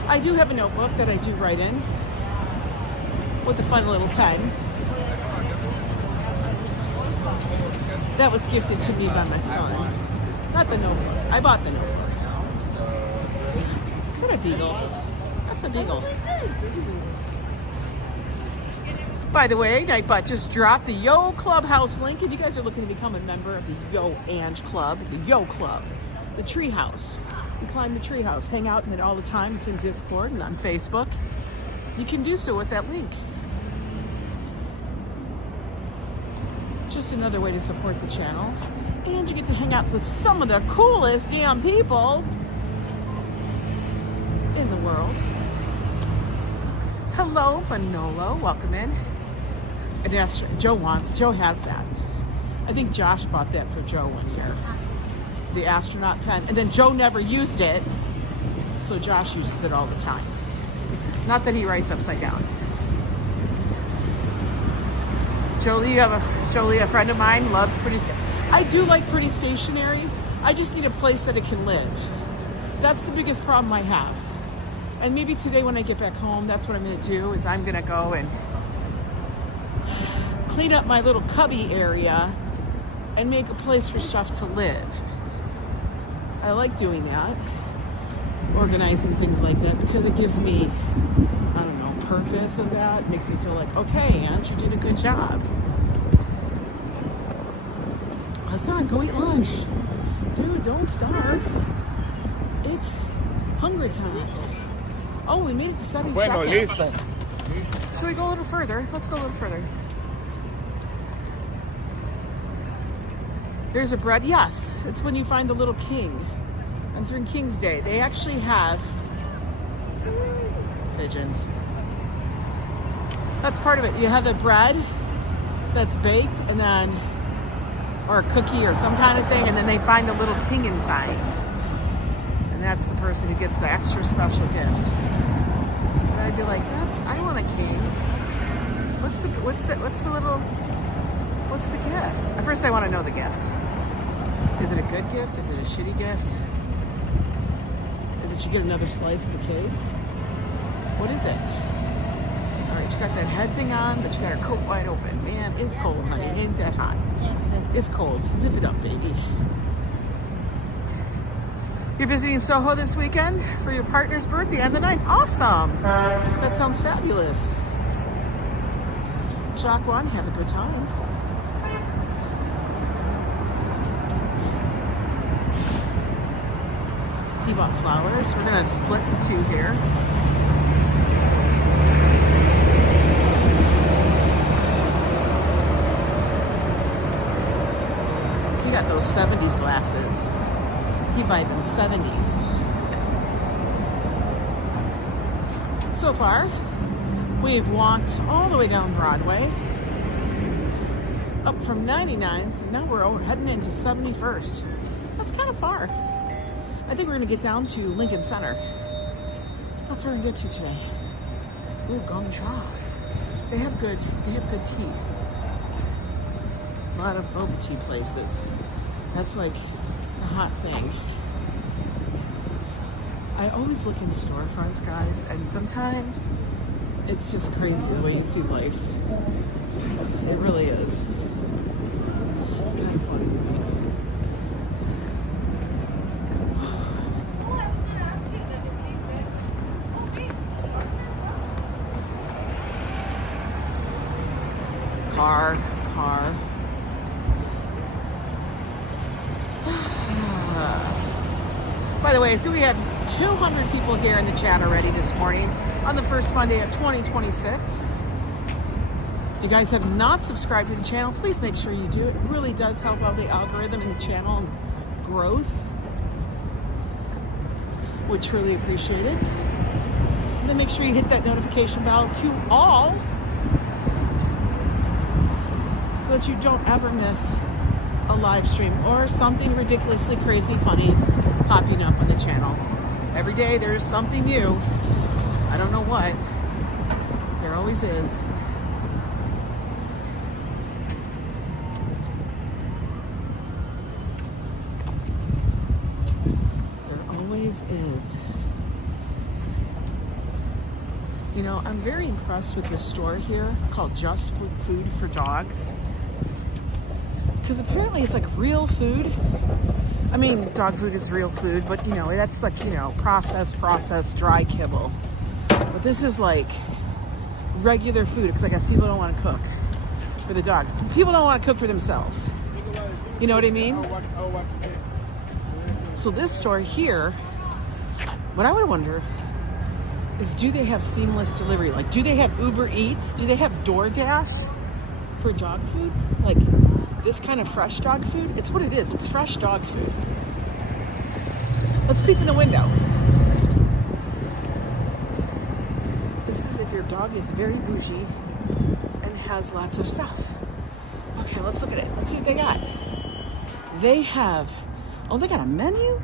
I do have a notebook that I do write in with a fun little pen. That was gifted to me by my son. Not the notebook. I bought the notebook. Is that a beagle? That's a beagle. By the way, Nightbot just dropped the Yo Clubhouse link. If you guys are looking to become a member of the Yo Ang Club, the Yo Club, the Treehouse. You climb the treehouse, hang out in it all the time. It's in Discord and on Facebook. You can do so with that link. Just another way to support the channel. And you get to hang out with some of the coolest damn people in the world. Hello, Manolo. Welcome in. And Joe has that. I think Josh bought that for Joe one year. The astronaut pen. And then Joe never used it, so Josh uses it all the time. Not that he writes upside down. Jolie, a friend of mine, loves pretty. I do like pretty stationery. I just need a place that it can live. That's the biggest problem I have. And maybe today when I get back home, that's what I'm going to do. Is I'm going to go and clean up my little cubby area and make a place for stuff to live. I like doing that, organizing things like that, because it gives me, I don't know, purpose of that. It makes me feel like, okay, Aunt, you did a good job. Hassan, go eat lunch. Dude, don't starve. It's hunger time. Oh, we made it to 72nd. Bueno, listo. Should we go a little further? Let's go a little further. There's a bread, yes. It's when you find the little king. And during King's Day, they actually have pigeons. That's part of it. You have the bread that's baked, and then, or a cookie or some kind of thing, and then they find the little king inside. And that's the person who gets the extra special gift. And I'd be like, I want a king. What's the gift? At first I want to know the gift. Is it a good gift? Is it a shitty gift? Is it you get another slice of the cake? What is it? All right, she got that head thing on, but she got her coat wide open. Man, it's cold, honey. It ain't that hot. It's cold. Zip it up, baby. You're visiting Soho this weekend for your partner's birthday on the 9th. Awesome. That sounds fabulous. Jacques, have a good time. He bought flowers. We're gonna split the two here. He got those 70s glasses. He buy them 70s. So far, we've walked all the way down Broadway. up from 99th, and now we're heading into 71st. That's kind of far. I think we're gonna get down to Lincoln Center. That's where we're gonna get to today. Ooh, Gong Cha. They have good tea. A lot of boba tea places. That's like the hot thing. I always look in storefronts, guys, and sometimes it's just crazy the way you see life. It really is. It's kind of funny. Car. By the way, so we have 200 people here in the chat already this morning on the first Monday of 2026. If you guys have not subscribed to the channel, please make sure you do. It really does help out the algorithm and the channel and growth. Would truly appreciate it. And then make sure you hit that notification bell to all so that you don't ever miss a live stream or something ridiculously crazy funny popping up on the channel. Every day there's something new. I don't know what. There always is. There always is. You know, I'm very impressed with this store here called Just Food for Dogs. Because apparently it's like real food. I mean, dog food is real food, but you know, that's like, you know, processed, dry kibble. But this is like regular food, because I guess people don't want to cook for the dog. People don't want to cook for themselves. You know what I mean? So this store here, what I would wonder is, do they have seamless delivery? Like, do they have Uber Eats? Do they have DoorDash for dog food? Like, this kind of fresh dog food? It's what it is. It's fresh dog food. Let's peek in the window. This is if your dog is very bougie and has lots of stuff. Okay, let's look at it. Let's see what they got. They have, oh, they got a menu?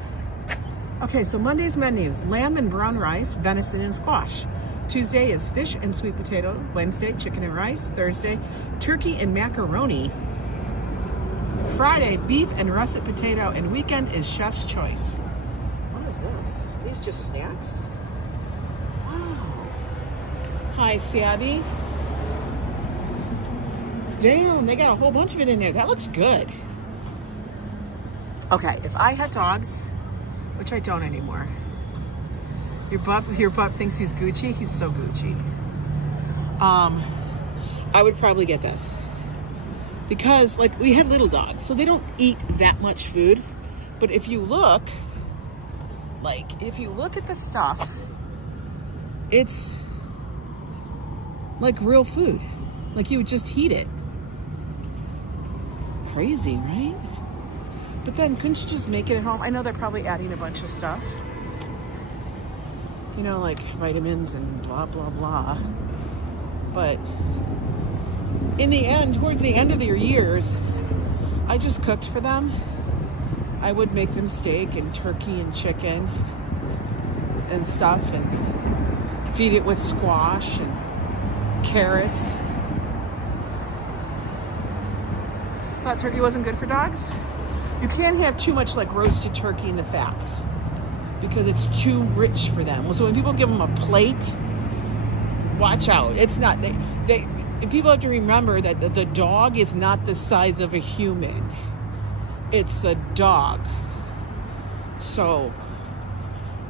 Okay, so Monday's menus: lamb and brown rice, venison and squash. Tuesday is fish and sweet potato. Wednesday, chicken and rice. Thursday, turkey and macaroni. Friday, beef and russet potato, and weekend is chef's choice. What is this? Are these just snacks? Wow. Hi, Sabby. Damn, they got a whole bunch of it in there. That looks good. Okay, if I had dogs, which I don't anymore. Your pup thinks he's Gucci. He's so Gucci. I would probably get this. Because, like, we had little dogs, so they don't eat that much food. But if you look, at the stuff, it's like real food. Like, you would just heat it. Crazy, right? But then, couldn't you just make it at home? I know they're probably adding a bunch of stuff. You know, like vitamins and blah, blah, blah. But in the end, towards the end of their years, I just cooked for them. I would make them steak and turkey and chicken and stuff, and feed it with squash and carrots. Thought turkey wasn't good for dogs? You can't have too much like roasted turkey in the fats because it's too rich for them. So when people give them a plate, watch out. It's not, people have to remember that the dog is not the size of a human. It's a dog. So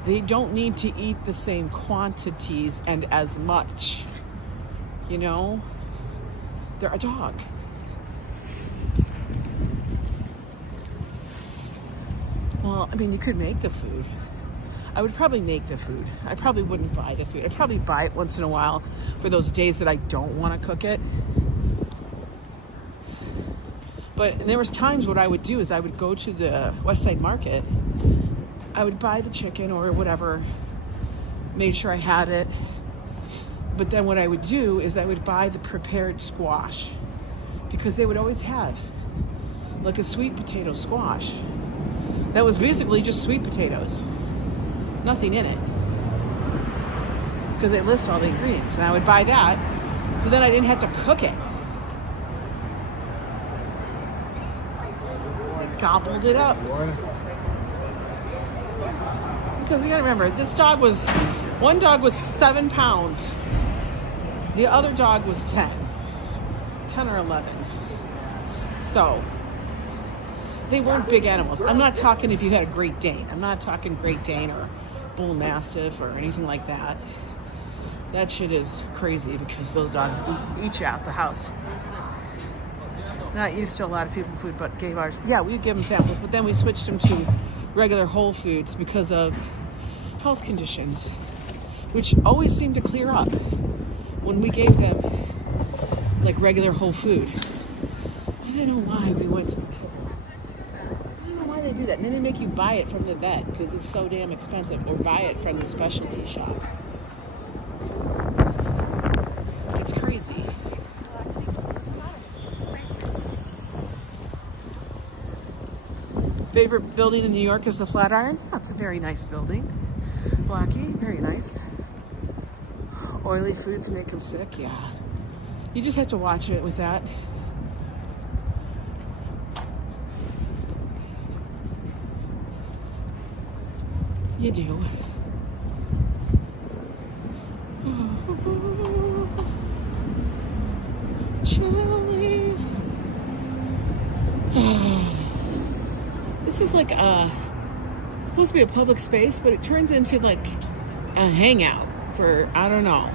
they don't need to eat the same quantities and as much. You know? They're a dog. Well, I mean, you could make the food. I would probably make the food. I probably wouldn't buy the food. I'd probably buy it once in a while for those days that I don't want to cook it. But there was times what I would do is I would go to the West Side Market. I would buy the chicken or whatever, made sure I had it. But then what I would do is I would buy the prepared squash because they would always have like a sweet potato squash that was basically just sweet potatoes, nothing in it, because they list all the ingredients, and I would buy that so then I didn't have to cook it. They gobbled it up. Because you gotta remember, one dog was 7 pounds, the other dog was 10 or 11. So they weren't big animals. I'm not talking if you had a Great Dane. I'm not talking Great Dane or Bull Mastiff or anything like that. That shit is crazy because those dogs eat you out the house. Not used to a lot of people's food, but gave ours. Yeah, we would give them samples, but then we switched them to regular whole foods because of health conditions, which always seemed to clear up when we gave them like regular whole food. I don't know why we went to, I don't know why they do that. And then they make you buy it from the vet because it's so damn expensive, or buy it from the specialty shop. It's crazy. Favorite building in New York is the Flatiron. That's a very nice building. Blackie, very nice. Oily foods make them sick, yeah. You just have to watch it with that. You do. Chilly. This is like supposed to be a public space, but it turns into like a hangout for, I don't know.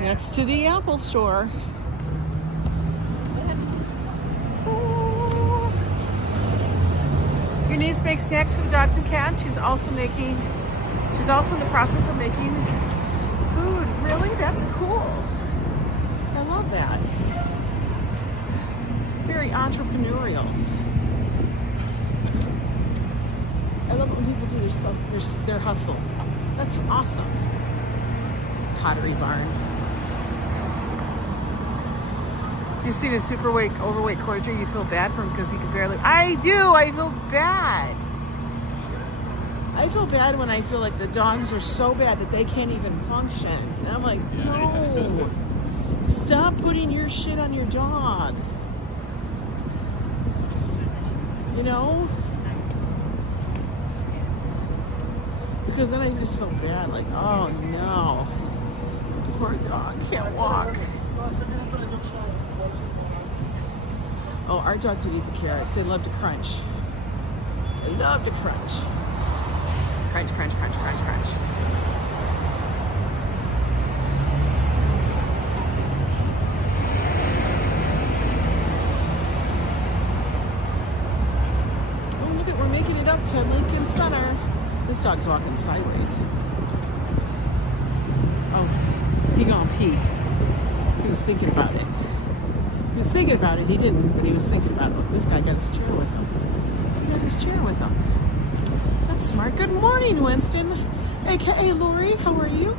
Next to the Apple store. Your niece makes snacks for the dogs and cats. She's also in the process of making food. Really? That's cool. I love that. Very entrepreneurial. I love it when people do their hustle. That's awesome. Pottery barn. You've seen a overweight Cordier, you feel bad for him because he can barely. I do. I feel bad. I feel bad when I feel like the dogs are so bad that they can't even function. And I'm like, no. Stop putting your shit on your dog. You know? Because then I just feel bad. Like, oh no. Poor dog can't walk. Oh, our dogs would eat the carrots. They love to crunch. They love to crunch. Crunch, crunch, crunch, crunch, crunch. Oh, look at, we're making it up to Lincoln Center. This dog's walking sideways. Oh, he gonna pee. He was thinking about it. He was thinking about it. He didn't, but he was thinking about it. This guy got his chair with him. He got his chair with him. That's smart. Good morning, Winston. AKA Lori, how are you?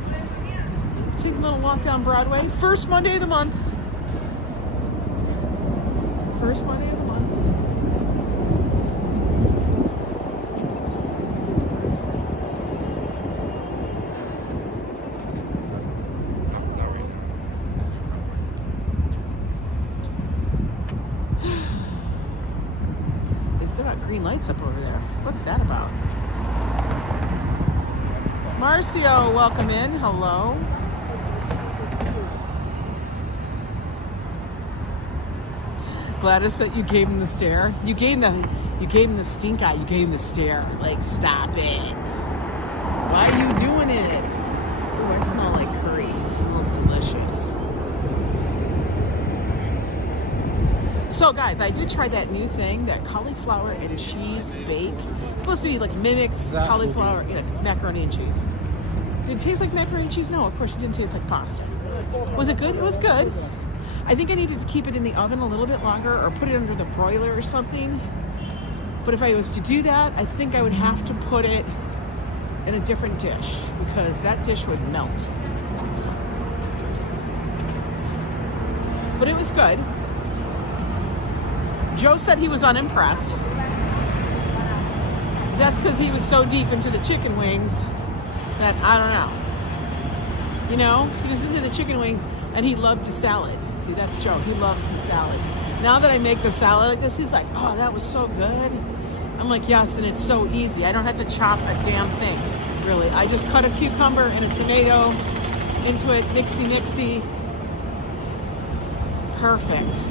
Take a little walk down Broadway. First Monday of the month. First Monday of the month. Green lights up over there. What's that about? Marcio, welcome in. Hello. Gladys, that you gave him the stare. You gave him the stink eye. You gave him the stare. Like, stop it. Why are you doing it? Oh, I smell like curry. It smells delicious. So guys, I did try that new thing, that cauliflower and cheese bake. It's supposed to be like mimics cauliflower, macaroni and cheese. Did it taste like macaroni and cheese? No, of course it didn't taste like pasta. Was it good? It was good. I think I needed to keep it in the oven a little bit longer or put it under the broiler or something. But if I was to do that, I think I would have to put it in a different dish because that dish would melt. but it was good. Joe said he was unimpressed. That's because he was so deep into the chicken wings that, I don't know. You know, he was into the chicken wings and he loved the salad. See, that's Joe. He loves the salad. Now that I make the salad like this, he's like, oh, that was so good. I'm like, yes, and it's so easy. I don't have to chop a damn thing, really. I just cut a cucumber and a tomato into it, mixy. Perfect.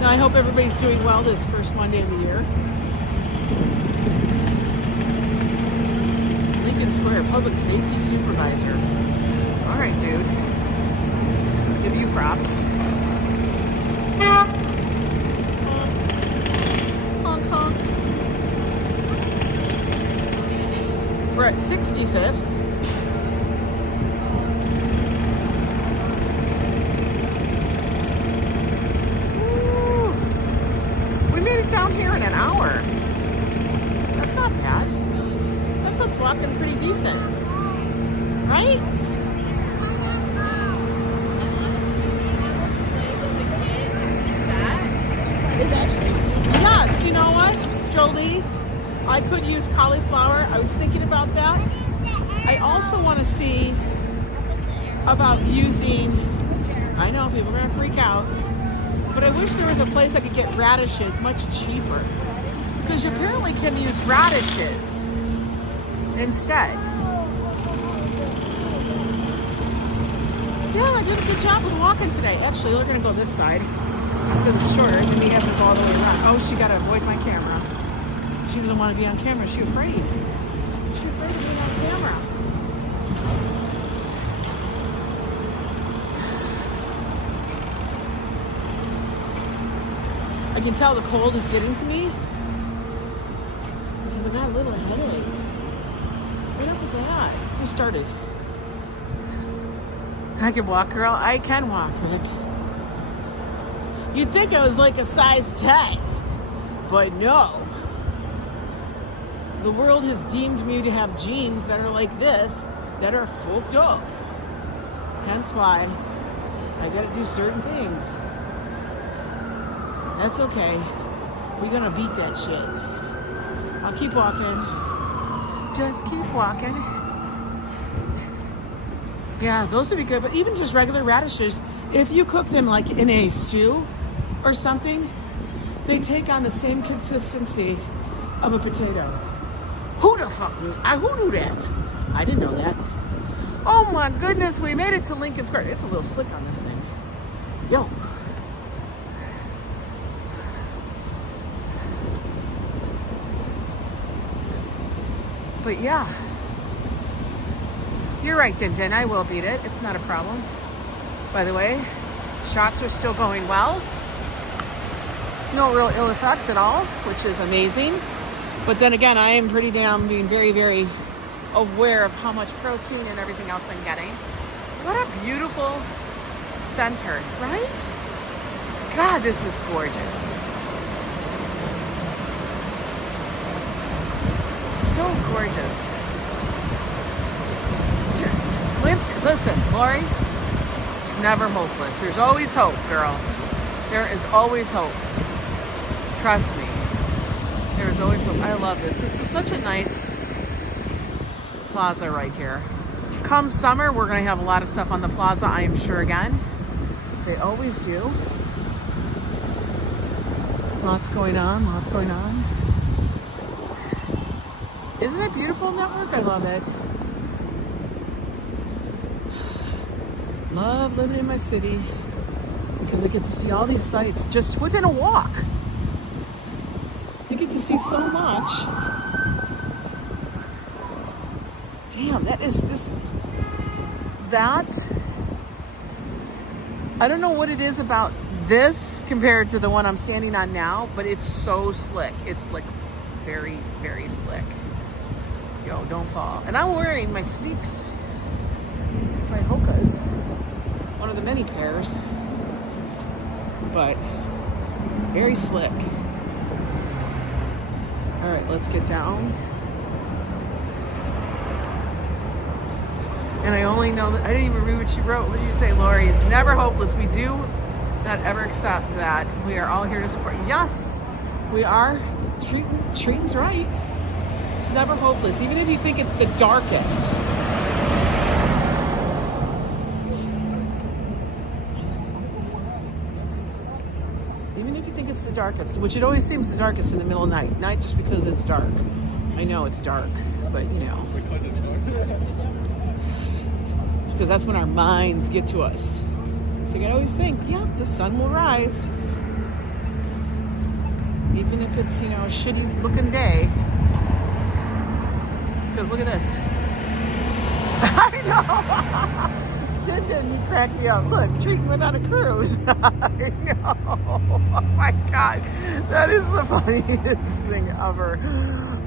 Now, I hope everybody's doing well this first Monday of the year. Lincoln Square Public Safety Supervisor. All right, dude. Give you props. Honk, honk. We're at 65th. Down here in an hour. That's not bad. That's us walking pretty decent. Right? Yes, you know what, Jolie? I could use cauliflower. I was thinking about that. I also want to see about using, I know people are going to freak out, but I wish there was a place I could get radishes much cheaper. Because you apparently can use radishes instead. Yeah, I did a good job with walking today. Actually, we're going to go this side because it's shorter and we have to go all the way around. Oh, she got to avoid my camera. She doesn't want to be on camera. She's afraid. She's afraid of being on camera. I can tell the cold is getting to me because I got a little headache. What up with that? It just started. I can walk, girl. I can walk, Rick. You'd think I was like a size 10, but no. The world has deemed me to have jeans that are like this, that are fucked up. Hence why I gotta do certain things. That's okay. We're gonna beat that shit. I'll keep walking. Just keep walking. Yeah, those would be good. But even just regular radishes, if you cook them like in a stew or something, they take on the same consistency of a potato. Who the fuck knew? Who knew that? I didn't know that. Oh my goodness, we made it to Lincoln Square. It's a little slick on this thing. Yo. But yeah, you're right, Din. I will beat it. It's not a problem. By the way, shots are still going well. No real ill effects at all, which is amazing. But then again, I am pretty damn being very, very aware of how much protein and everything else I'm getting. What a beautiful center, right? God, this is gorgeous. So gorgeous. Listen, Lori, it's never hopeless. There's always hope, girl. There is always hope. Trust me. There is always hope. I love this. This is such a nice plaza right here. Come summer, we're going to have a lot of stuff on the plaza, I am sure again. They always do. Lots going on, lots going on. Isn't it beautiful, Network? I love it. Love living in my city because I get to see all these sights just within a walk. You get to see so much. Damn, that is this. That. I don't know what it is about this compared to the one I'm standing on now, but it's so slick. It's like very, very slick. Yo, don't fall. And I'm wearing my sneaks, my Hokas, one of the many pairs, but it's very slick. All right, let's get down. And I only know that I didn't even read what she wrote. What did you say, Lori? It's never hopeless. We do not ever accept that. We are all here to support. Yes, we are. Treating's right. It's never hopeless, even if you think it's the darkest. Even if you think it's the darkest, which it always seems the darkest in the middle of the night just because it's dark. I know it's dark, but you know. Because that's when our minds get to us. So you gotta always think, yeah, the sun will rise. Even if it's, you know, a shitty looking day. Because look at this. I know. Didn't crack me up. Look, Treating went on a cruise. I know. Oh my God. That is the funniest thing ever.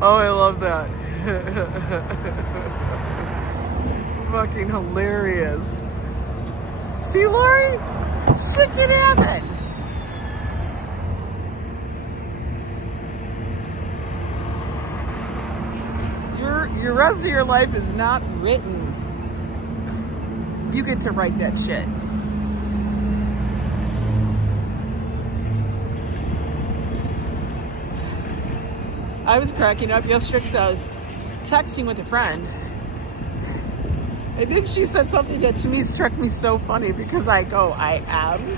Oh, I love that. Fucking hilarious. See, Lori? Shit can happen. Your rest of your life is not written. You get to write that shit. I was cracking up yesterday because I was texting with a friend. And then she said something that to me struck me so funny because I go, I am.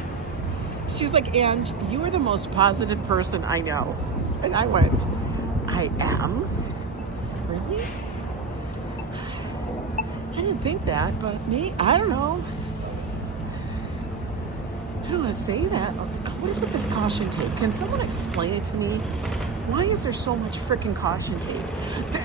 She's like, Ange, you are the most positive person I know. And I went, I am? Really? I didn't think that, but me, I don't know. I don't want to say that. What is with this caution tape? Can someone explain it to me? Why is there so much freaking caution tape?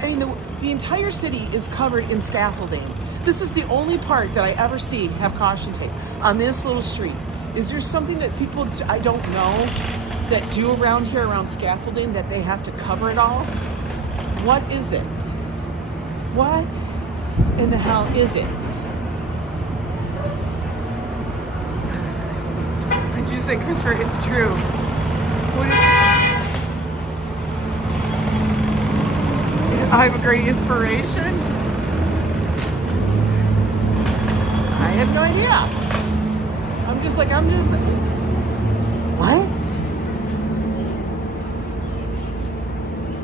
I mean, the entire city is covered in scaffolding. This is the only part that I ever see have caution tape on this little street. Is there something that people I don't know that do around here around scaffolding that they have to cover it all? What is it? What in the hell is it? Did you say, Christopher, it's true? I have a great inspiration? I have no idea. What?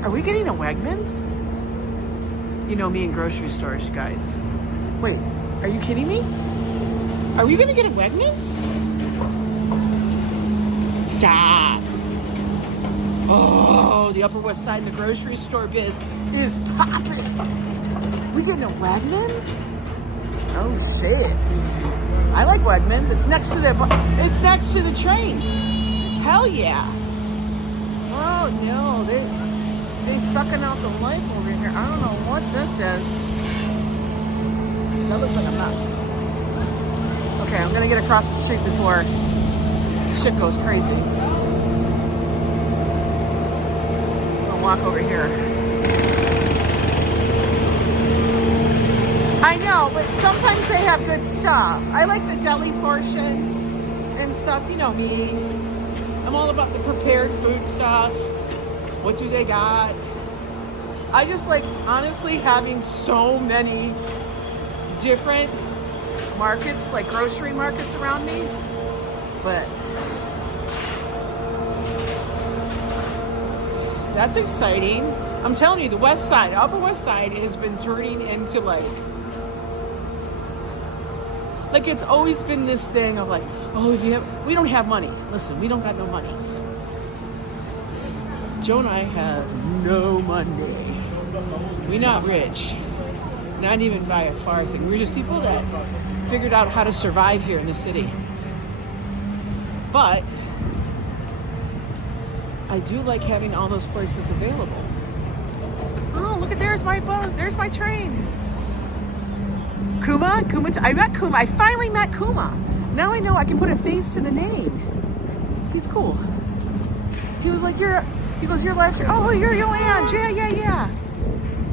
Are we getting a Wegmans? You know me in grocery stores, guys. Wait, are you kidding me? Are we gonna get a Wegmans? Stop. Oh, the Upper West Side and the grocery store biz is popping. We getting a Wegmans? Oh shit. I like Wegmans. It's next to the train. Hell yeah. Oh no, they sucking out the life over here. I don't know what this is. That looks like a mess. Okay, I'm gonna get across the street before shit goes crazy. I'll walk over here. I know, but sometimes they have good stuff. I like the deli portion and stuff. You know me. I'm all about the prepared food stuff. What do they got? I just like, honestly, having so many different markets, like grocery markets around me. But that's exciting. I'm telling you, the West Side, Upper West Side has been turning into like it's always been this thing of like, oh, we don't have money. Listen, we don't got no money. Joe and I have no money. We're not rich. Not even by a far thing. We're just people that figured out how to survive here in the city. But I do like having all those places available. Oh, look at there's my boat. There's my train. Kuma? I met Kuma. I finally met Kuma. Now I know I can put a face to the name. He's cool. He was like, he goes, you're last year. Oh, you're Yo Ang. Yeah.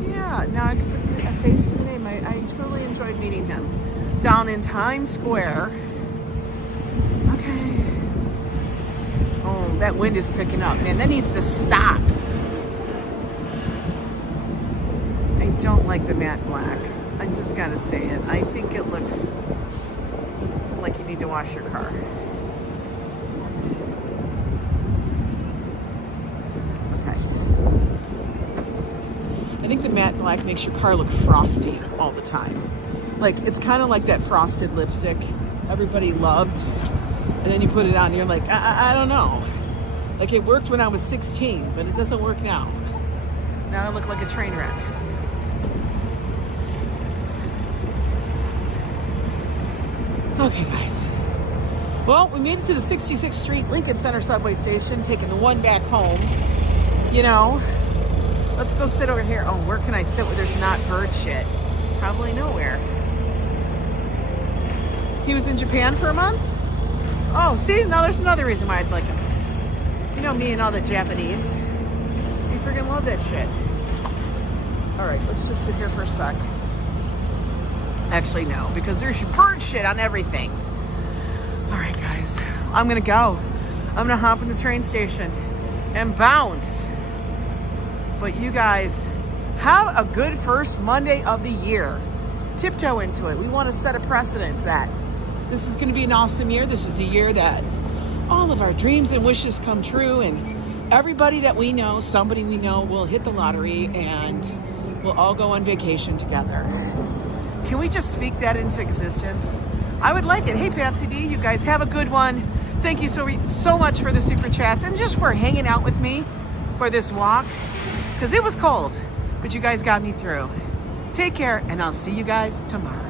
Yeah, now I can put a face to the name. I totally enjoyed meeting him. Down in Times Square. Okay. Oh, that wind is picking up. Man, that needs to stop. I don't like the matte black. I just gotta say it. I think it looks like you need to wash your car. Okay. I think the matte black makes your car look frosty all the time. Like, it's kind of like that frosted lipstick everybody loved. And then you put it on and you're like, I don't know. Like, it worked when I was 16, but it doesn't work now. Now I look like a train wreck. Okay, guys. Well, we made it to the 66th Street Lincoln Center subway station, taking the one back home. You know, let's go sit over here. Oh, where can I sit where there's not bird shit? Probably nowhere. He was in Japan for a month? Oh, see, now there's another reason why I'd like him. You know me and all the Japanese. We freaking love that shit. All right, let's just sit here for a sec. Actually, no, because there's bird shit on everything. All right, guys, I'm gonna go. I'm gonna hop in the train station and bounce. But you guys, have a good first Monday of the year. Tiptoe into it. We want to set a precedent that this is gonna be an awesome year. This is a year that all of our dreams and wishes come true, and everybody that we know, somebody we know, will hit the lottery, and we'll all go on vacation together. Can we just speak that into existence? I would like it. Hey, Patsy D, you guys have a good one. Thank you so much for the super chats and just for hanging out with me for this walk, because it was cold, but you guys got me through. Take care, and I'll see you guys tomorrow.